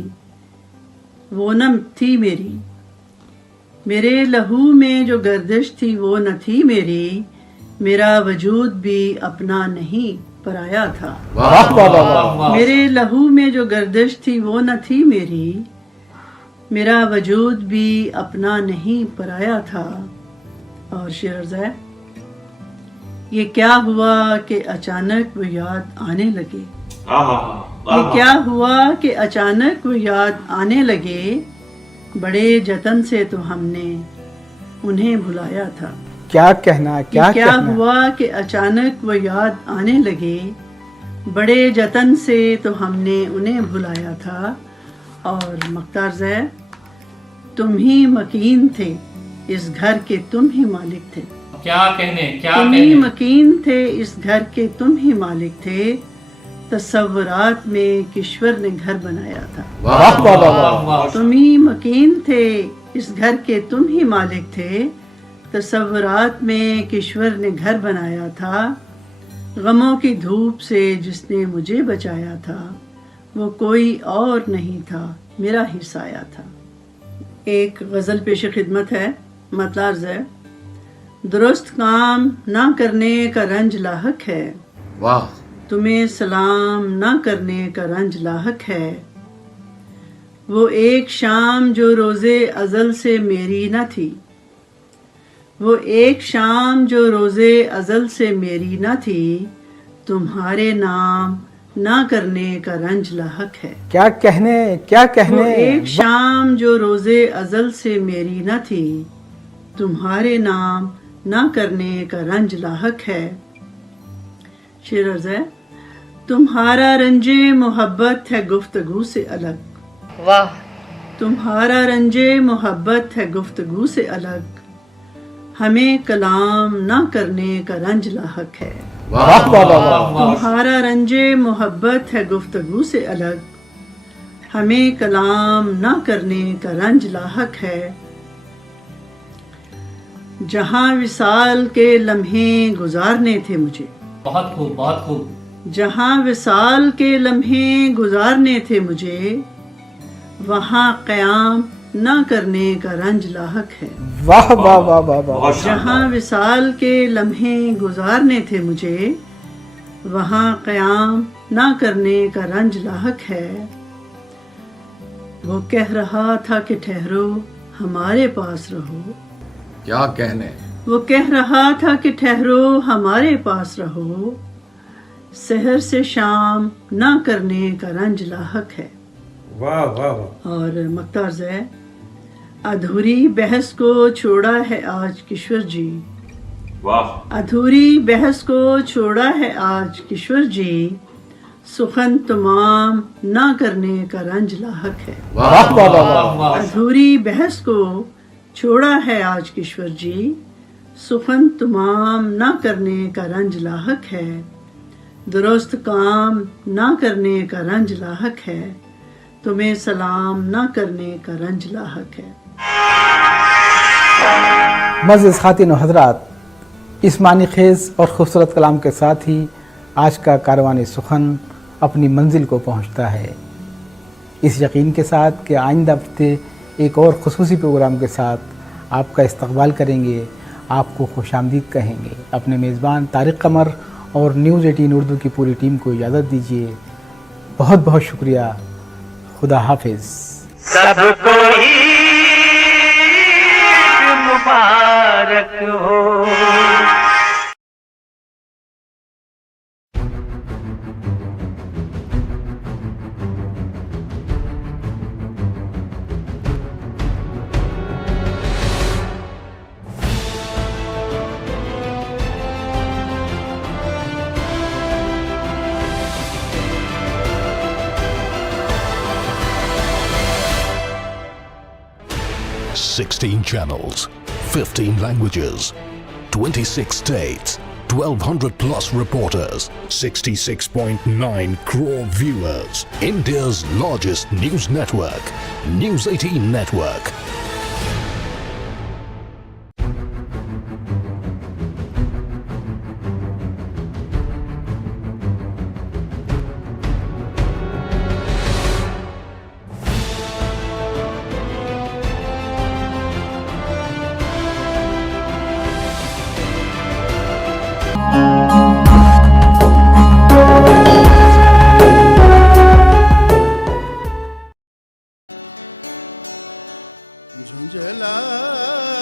वो न थी मेरी। मेरे लहू में जो गर्दिश थी वो न थी मेरी। मेरा वजूद भी अपना नहीं पराया था। वाह वाह वाह वाह। वाह वाह। मेरे लहू में जो गर्दिश थी वो न थी मेरी। मेरा वजूद भी अपना नहीं पराया था। और शेर अर्ज़ है, ये क्या हुआ कि अचानक वो याद आने लगे। ये क्या हुआ कि अचानक वो याद आने लगे। बड़े जतन से तो हमने उन्हें भुलाया था। क्या कहना, क्या ये क्या कहना। हुआ कि अचानक वो याद आने लगे। बड़े जतन से तो हमने उन्हें भुलाया था। और मक्तार्ज़ है, तुम ही मकीन थे इस घर के, तुम ही मालिक थे। क्या कहने, क्या तुम ही कहने। मकीन थे इस घर के, तुम ही मालिक थे। तसव्वुरात में किश्वर ने घर बनाया था। वाह वाह वाह वाह। वाह वाह। तुम ही मकीन थे इस घर के, तुम ही मालिक थे। तसव्वुरात में किश्वर ने घर बनाया था। गमों की धूप से जिसने मुझे बचाया था। वो कोई और नहीं था, मेरा ही साया था। एक गज़ल पेश खिदमत है। मतलब अर्ज़ है, दुरुस्त काम ना करने का रंज लाहक है। वाह तुम्हें सलाम ना करने का रंज लाहक है। वो एक शाम जो रोज़े अज़ल से मेरी न थी। वो एक शाम जो रोज़े अज़ल से मेरी न थी। तुम्हारे नाम ना करने का रंज लाहक है। क्या कहने, क्या वो कहने। एक शाम जो रोज़े अज़ल से मेरी न थी। तुम्हारे नाम ना करने का रंज लाहक है। शेर अर्ज़ है, तुम्हारा रंजे मोहब्बत है गुफ्तगू से अलग, वाह। तुम्हारा रंजे मोहब्बत है गुफ्तगू से अलग, हमें कलाम ना करने का रंज लाहक है। वाह वाह वाह वाह। तुम्हारा रंजे मोहब्बत है गुफ्तगू से अलग, हमें कलाम ना करने का रंज लाहक है। जहां विसाल के लम्हे गुजारने थे मुझे, बहुत खूब, बहुत खूब। जहां विसाल के लम्हे गुजारने थे मुझे, वहां क़याम ना करने का रंज लाहक है। वाह वाह वाह वाह वाह। बहुत जहां शानदार। विसाल के लम्हे गुजारने थे मुझे, वहां क़याम ना करने का रंज लाहक है। वो कह रहा था कि ठहरो हमारे पास रहो, क्या कहने। वो कह रहा था कि ठहरो हमारे पास रहो, सहर से शाम ना करने का रंज लाहक है। वाह वाह वाह। और मक्ताज है, अधूरी बहस को छोड़ा है आज किशोर जी, वाह। अधूरी बहस को छोड़ा है आज किशोर जी, सुखन तमाम ना करने का रंज लाहक है। वाह वाह वाह वाह। अधूरी बहस को छोड़ा है आज किशोर जी, सुखन तमाम ना करने का रंज लाहक है। दुरुस्त काम ना करने का रंज लाहक है, तुम्हें सलाम ना करने का रंज लाहक है। मज़ीद ख़ातिन व हज़रात, इस मानी खेज़ और ख़ूबसूरत कलाम के साथ ही आज का कारवान सुखन अपनी मंजिल को पहुंचता है। इस यकीन के साथ कि आइंदा हफ्ते एक और ख़ुसूसी प्रोग्राम के साथ आपका इस्तकबाल करेंगे, आपको खुशामदीद कहेंगे। अपने मेज़बान तारिक कमर और न्यूज़ 18 उर्दू की पूरी टीम को इजाज़त दीजिए। बहुत बहुत शुक्रिया। खुदा हाफिज़। सबको ईद मुबारक हो। Sixteen channels, 15 languages, 26 states, 1,200 plus reporters, 66.9 crore viewers. India's largest news network, News 18 Network.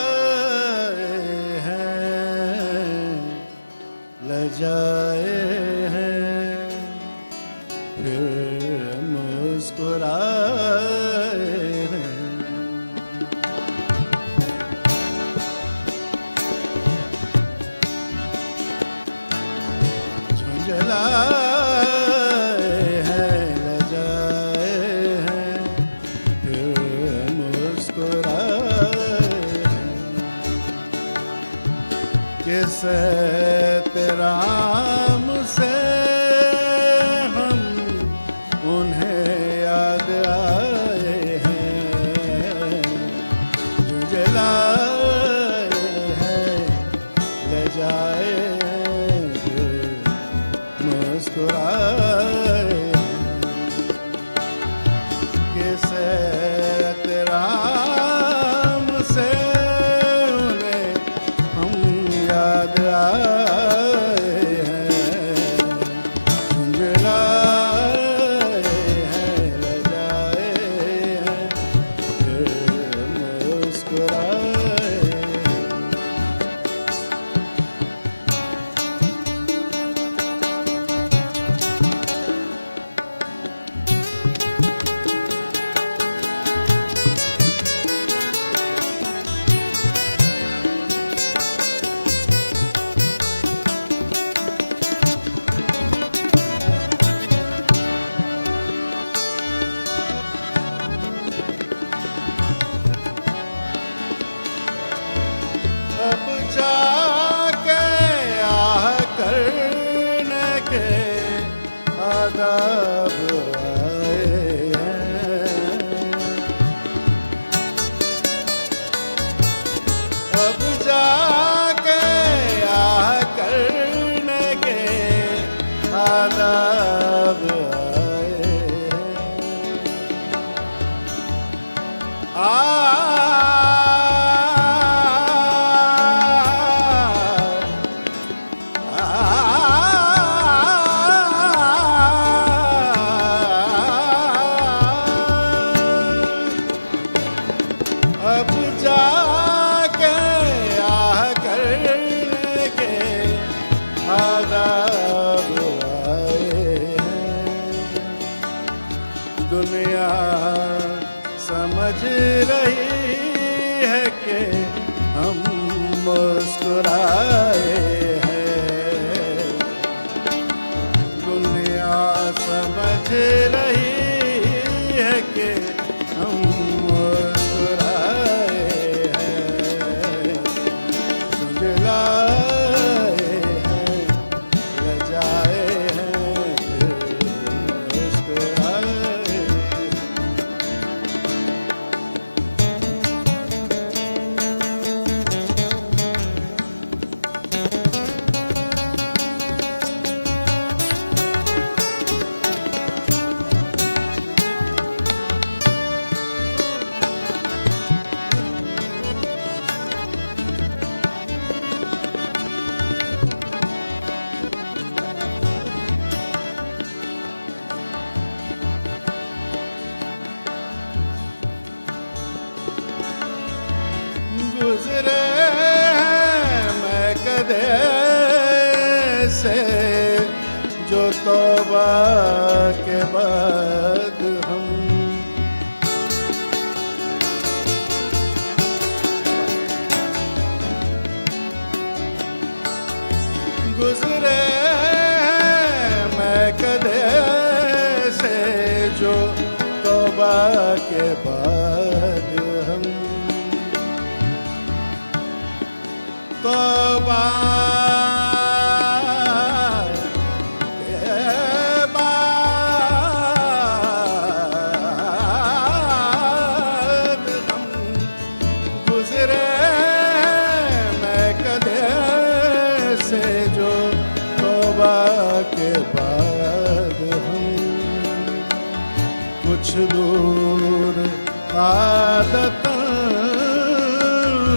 झुंझलाए हैं, लजाए हैं, फिर मुस्कुराए हैं। झुंझलाए हैं, लजाए हैं, फिर मुस्कुराए हैं। किस तेरा मुझसे हम उन्हें याद आए हैं। झुंझलाए हैं, लजाए हैं, फिर मुस्कुराए हैं। किसे तेरा मुझसे उन्हें हम याद आए हैं। झुंझलाए हैं, लजाए हैं, फिर मुस्कुराए हैं। दुनिया समझ रही है कि हम मुस्कुराए हैं। दुनिया समझ रही है कि हम मुस्कुराए हैं। सुझलाए हैं, लजाए हैं, मुस्कुराए। गुजरे हैं मैं कदे से जो तौबा के बाद हम गुजरे हैं मैं कदे से जो तौबा के बाद हम तौबा के बाद हम गुजरे मैं कदे से जो तौबा के बाद हम कुछ दूर आदतन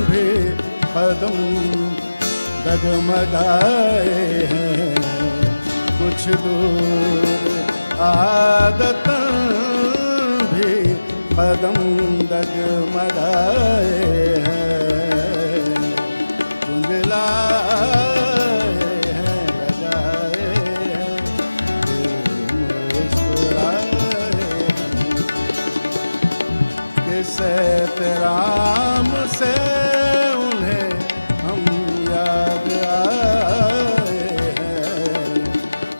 भी कदम डगमगाए हैं। कुछ दूर आदतन भी कदम डगमगाए हैं। कुंजलाए हैं, लगाए हैं, दिल मुस्कुराए हैं। किसे तेराम से उन्हें हम याद आए हैं।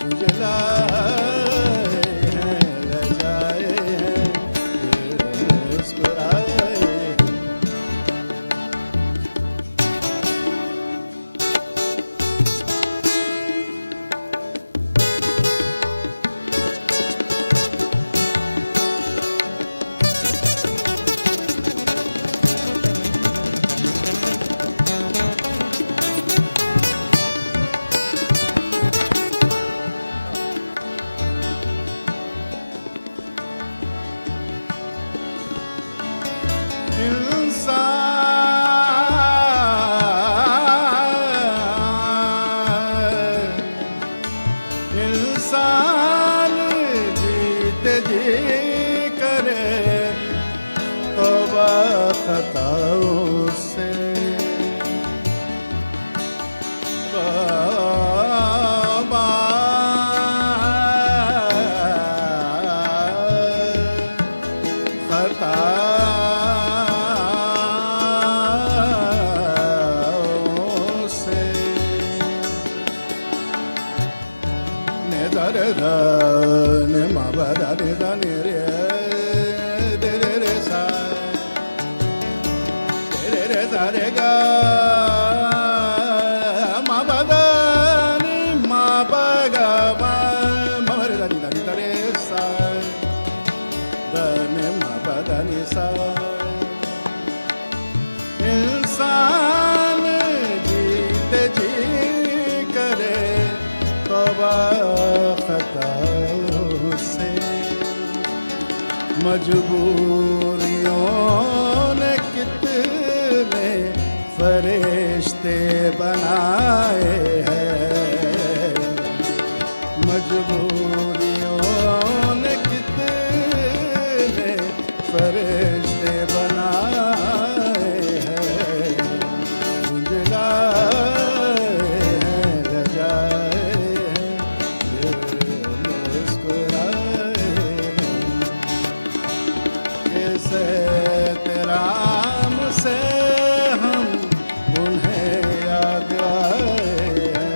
तुझे लाए हैं, लजाए हैं, दिल मुस्कुराए हैं। इंसान जीते जी करे तौबा खताओं से। तौबा खताओं से। ने दरे दा ने मा बा दा रे दा ने रे दे रे रे सा दे रे रे सा रे गा मा बा दा नि मा बा गा मा मा रे दा नि दा रे सा दा ने मा बा दा नि सा। इंसान जीते जी करे तौबा खताओं से। मजबूरियों ने कितने फरिश्ते बनाए हैं। मजबूरियों ने कितने फरिश्ते बनाए हैं। गुंजलाए हैं, लजाए हैं, दिल मुस्कुराए हैं। से तेरा से हम उन्हें याद आए हैं।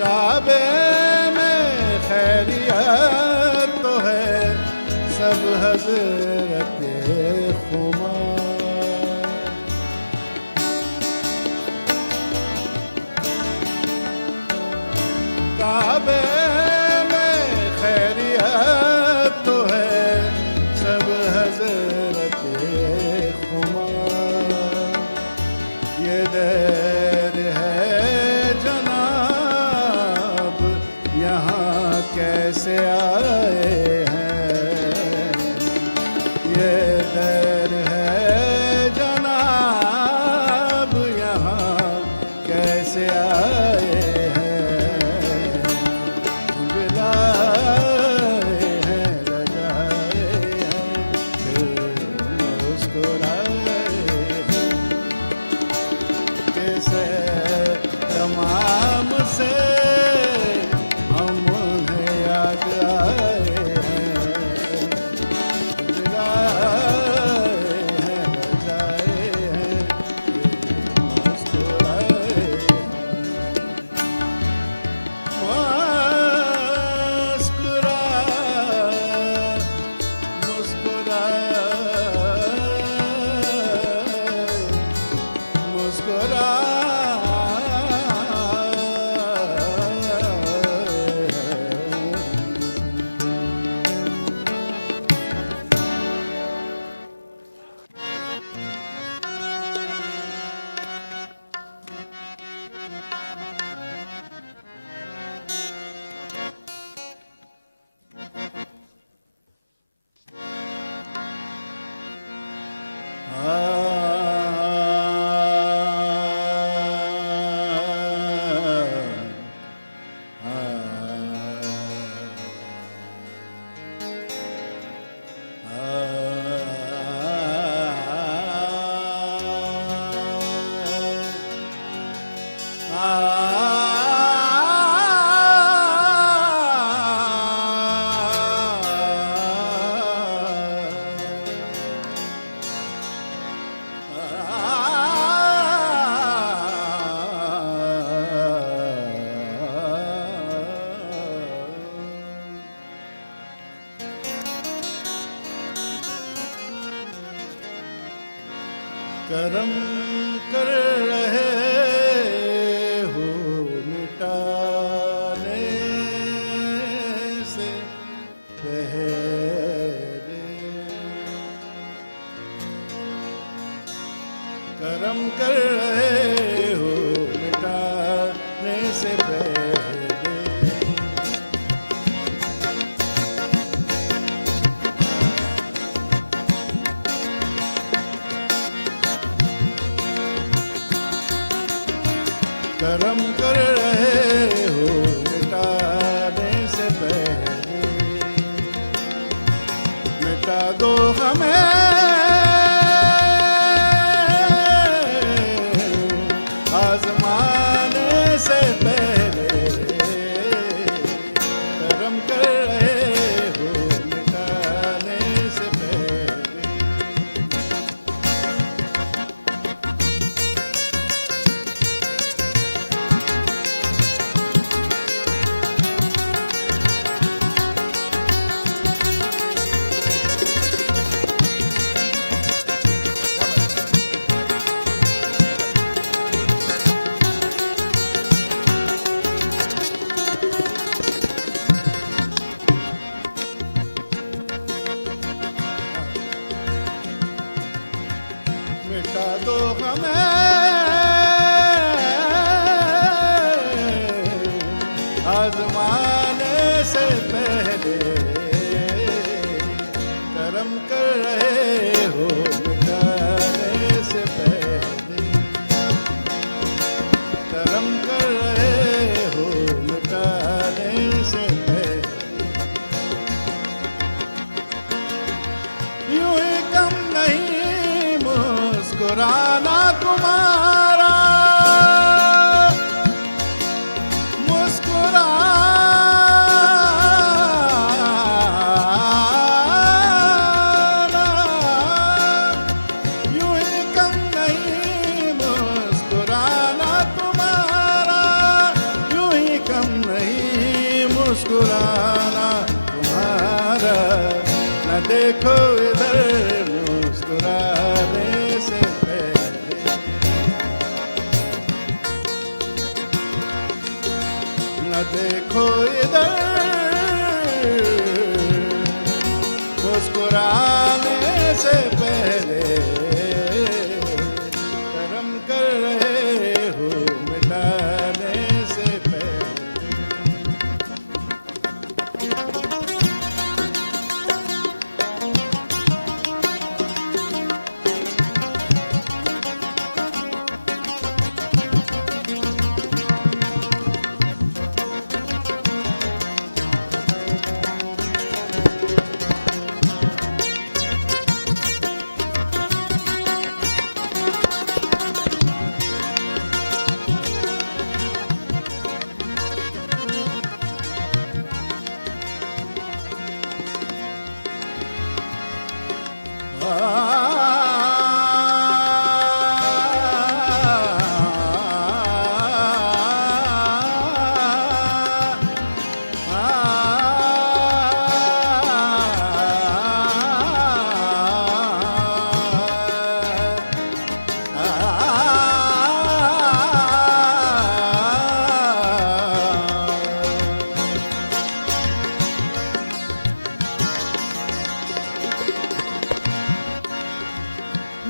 काबे में खैरियत तो है सब हजरत खुमा। काबे में खैरियत तो है सब हजरत खुमा। ये देर है जनाब यहाँ कैसे आए हैं। ये देर है जनाब यहाँ कैसे आए हैं। बुलाए हैं लगाए हैं फिर मुस्कुराए हैं। कैसे तमाम से हम उन्हें याद आए हैं। बुलाए हैं बजाए हैं मुस्कुराए हैं। करम कर रहे हो मिटाने से पहले। करम कर रहे हो मिटाने से पहले। करम कर रहे हो मिटाने से पहले। मिटा दो हमें आजमाने से पहले। करम कर रहे हो मिटाने से पहले। मिटा दो हमें मुस्कुराना तुम्हारा मुस्कुराना यूं ही कम नहीं, मुस्कुराना तुम्हारा यूं ही कम नहीं, मुस्कुराना तुम्हारा। न देखो इधर मुस्कुराने से पहले, न देखो इधर मुस्कुराने से पहले, कर्म कर रहे हो मिटाने से पहले।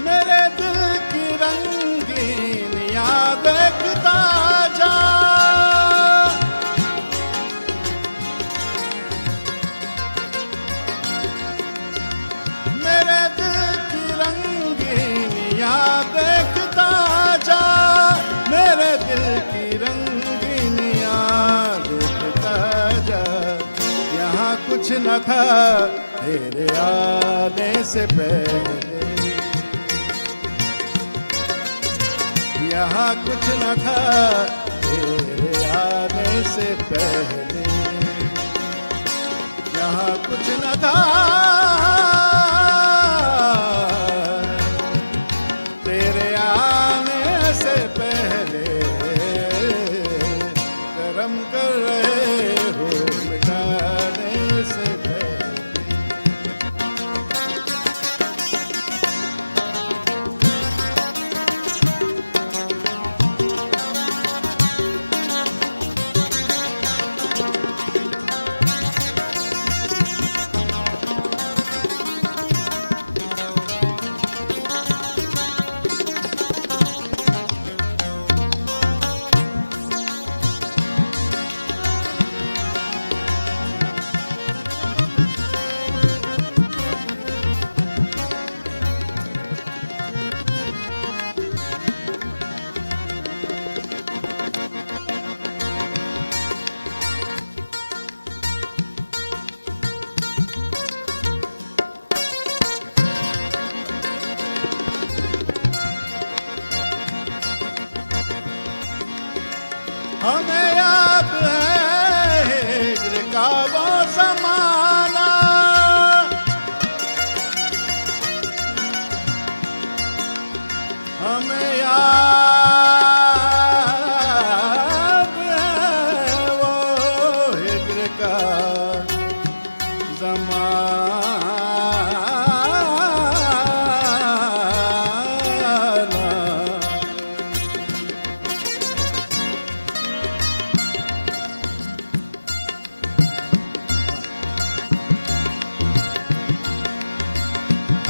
मेरे दिल की रंगीन याद देखता जा, मेरे दिल की रंगीन याद देखता जा, मेरे दिल की रंगीन याद देखता जा। यहाँ कुछ न था तेरे आने से पहले, यहाँ कुछ न था तेरे आने से पहले, यहाँ कुछ न था तेरे आने से पहले, कर्म कर रहे हो मिटाने से पहले। हमें याद है हिज्र का वो ज़माना, हमें याद है वो हिज्र का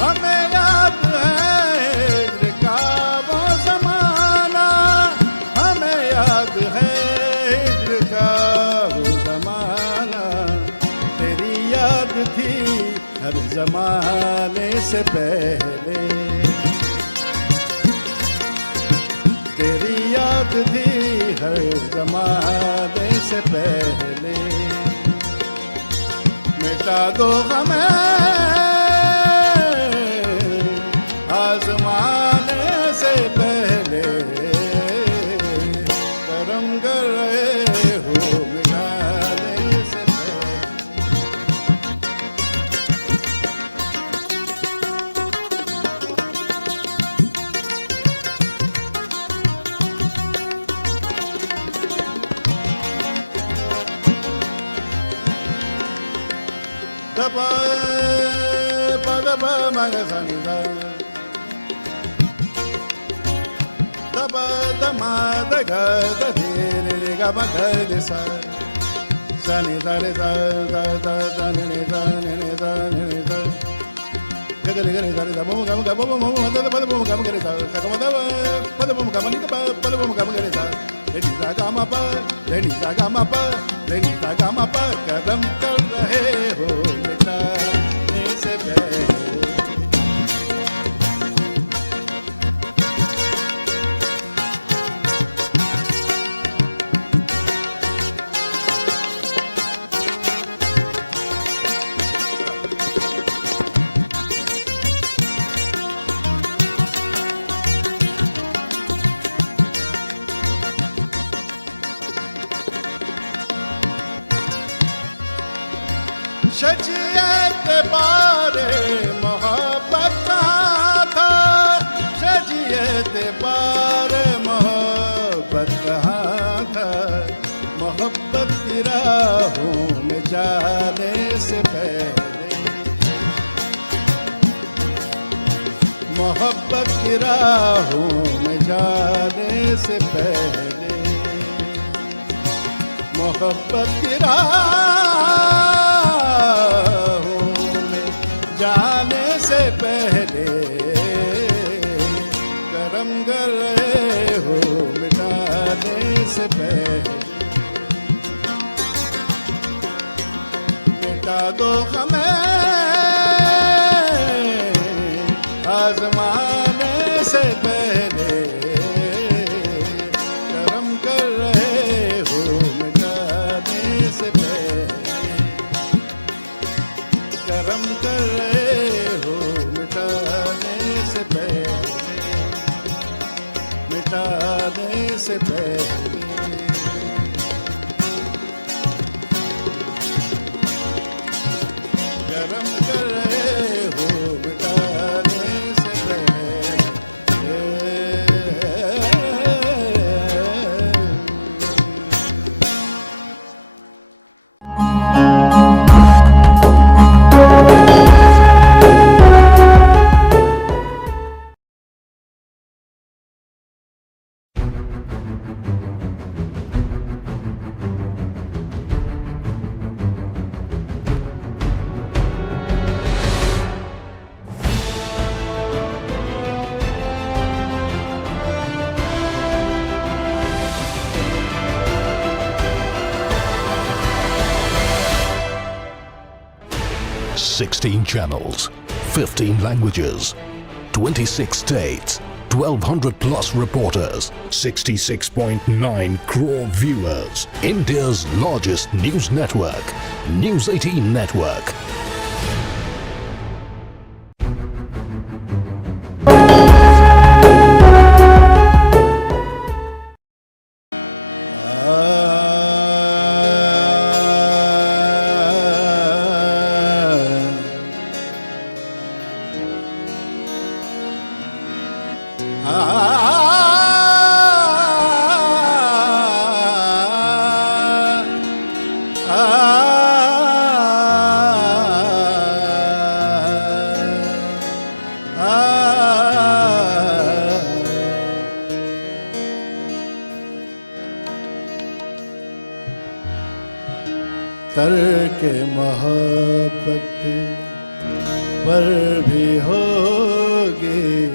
हमें याद है हिज्र का वो ज़माना, हमें याद है हिज्र का वो ज़माना। तेरी याद थी हर ज़माने से पहले, तेरी याद थी हर ज़माने से पहले। मिटा दो हमें आज़माने ध प प द प म ग सा नि ध ध प द म द ग द ध रे रे ग म ग रे सा सा नि ध रे ध ध ध ध नि नि ध नि नि ध नि नि ध ग ग रे ग रे ध रे ध म ग ब म म द द प द म ग म ग रे ध सा ग म द प द म ग म नि द प द म ग म ग रे ध रे नि ध ग म प रे नि ध ग म प रे नि ध ग म प कदम कर रहे हो मिटाने से पहले शजियत बारे मोहब्बत कहाँ था शजियत बारे मोहब्बत कहाँ था मोहब्बत की राहों में जाने से पहले मोहब्बत की राहों में जाने से पहले मोहब्बत की राहों में जाने से पहले करम कर रहे हो मिटाने से पहले मिटा दो हमें आजमाने से पहले करम कर रहे हो मिटाने से पहले करम कर रहे हो मिटाने से पहले मिटाने से पहले करम कर रहे हो मिटाने से पहले 16 channels, 15 languages, 26 states, 1,200 plus reporters, 66.9 crore viewers. India's largest news network, News 18 Network. तर्क मोहब्बत पर भी होगी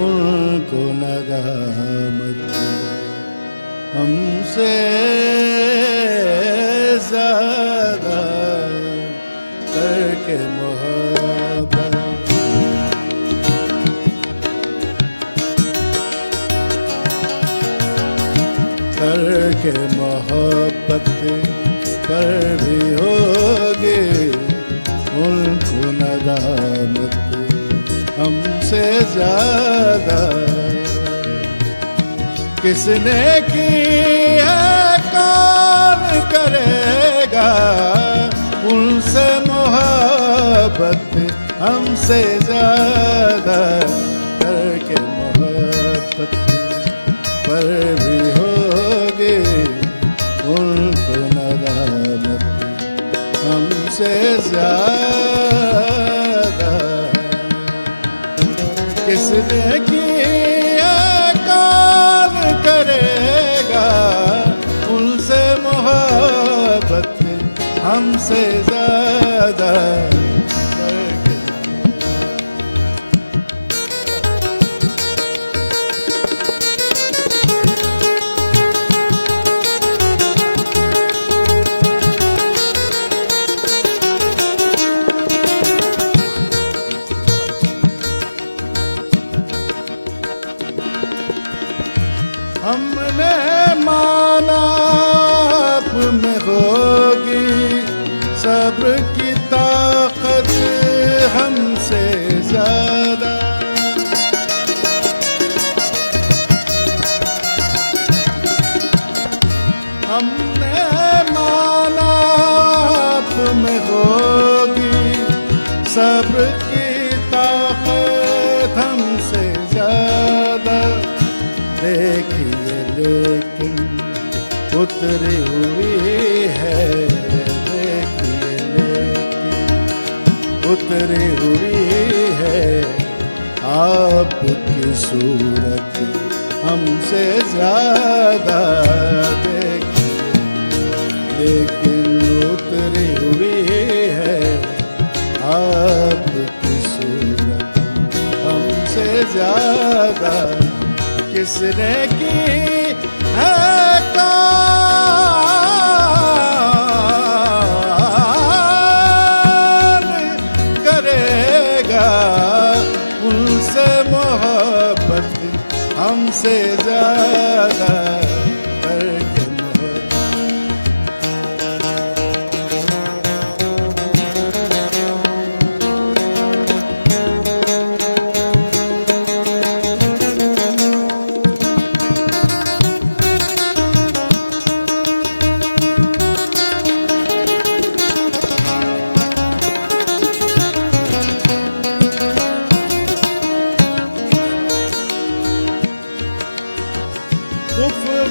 उनको नदामत हमसे ज़्यादा तर्क मोहब्बत तर्क मोहब्बत पर भी होगे उनको नदामत हमसे ज़्यादा किसने की है कौन करेगा उनसे मोहब्बत हमसे ज़्यादा करके मोहब्बत पर भी होगे उनको नदामत हमसे हमसे ज्यादा किसने किया कौन करेगा उनसे मोहब्बत हमसे ज्यादा हमने माना आप में होगी सब्र की ताकत हमसे ज्यादा हमने माना आप में होगी सब्र की ताकत हमसे ज्यादा देखिए लेकिन उतरी हुई है देखिए लेकिन उतरी हुई है आपकी सूरत हमसे ज्यादा देखिए लेकिन उतरी हुई है आपकी सूरत हमसे ज्यादा किसने की है कौन करेगा उनसे मोहब्बत हमसे ज्यादा करके मोहब्बत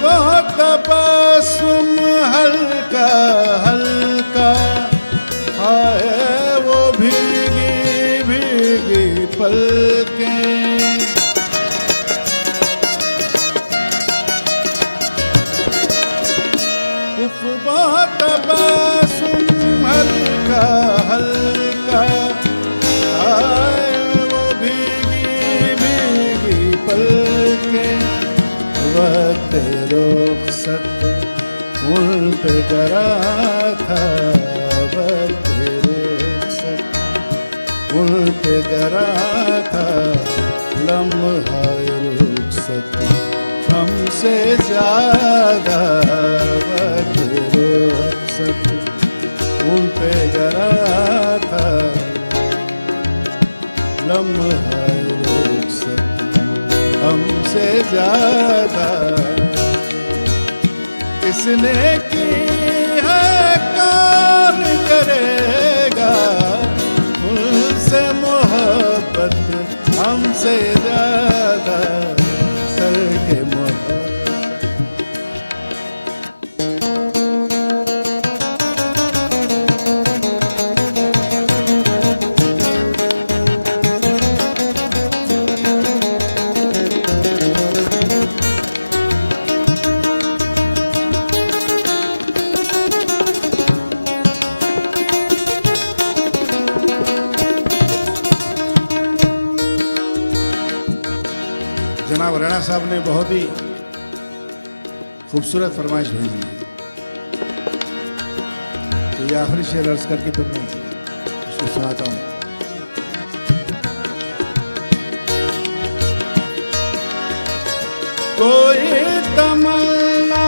वो तबस्सुम हल्का हल्का हाय वो भीगी भीगी पलकें वो तबस्सुम हल्का हल्का हाय वो भीगी भीगी पलकें वक्त रुखसत उन पे करा था वक्त रुखसत उन पे करा था लम्हा रुखसत हमसे ज्यादा वक्त रुखसत उन पे करा था लम्हा रुखसत हमसे ज्यादा किसने की है कौन करेगा उनसे मोहब्बत हमसे ज्यादा सर के मोहब्बत जनाब राणा साहब ने बहुत ही खूबसूरत फरमाइश भेजी है, तो ये आखिरी शेर अर्ज करके फिर मैं उसको सुनाता हूँ। कोई तमन्ना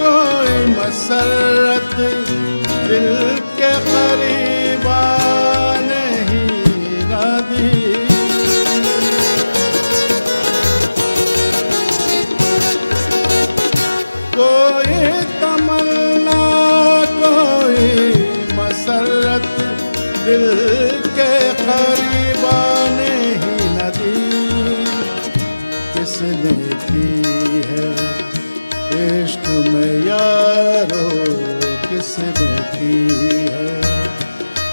कोई मसरत दिल के करीबा नहीं ना दी कोई तमन्ना कोई मसरत दिल के करीबा नहीं न दी किसने की है इश्क में यारो किसने की है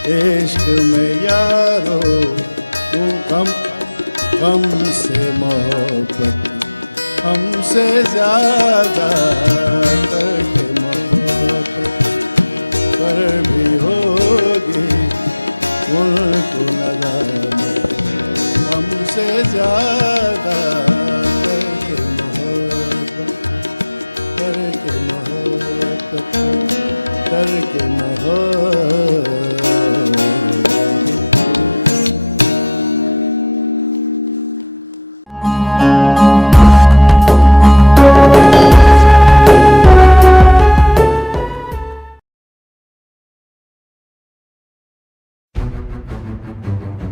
इश्क में यारो तू हमसे मोहब्बत हमसे ज्यादा करके मोहब्बत पर भी होगी उनको नदामत हमसे ज्यादा करके मोहब्बत करके मोहब्बत करके मोहब्बत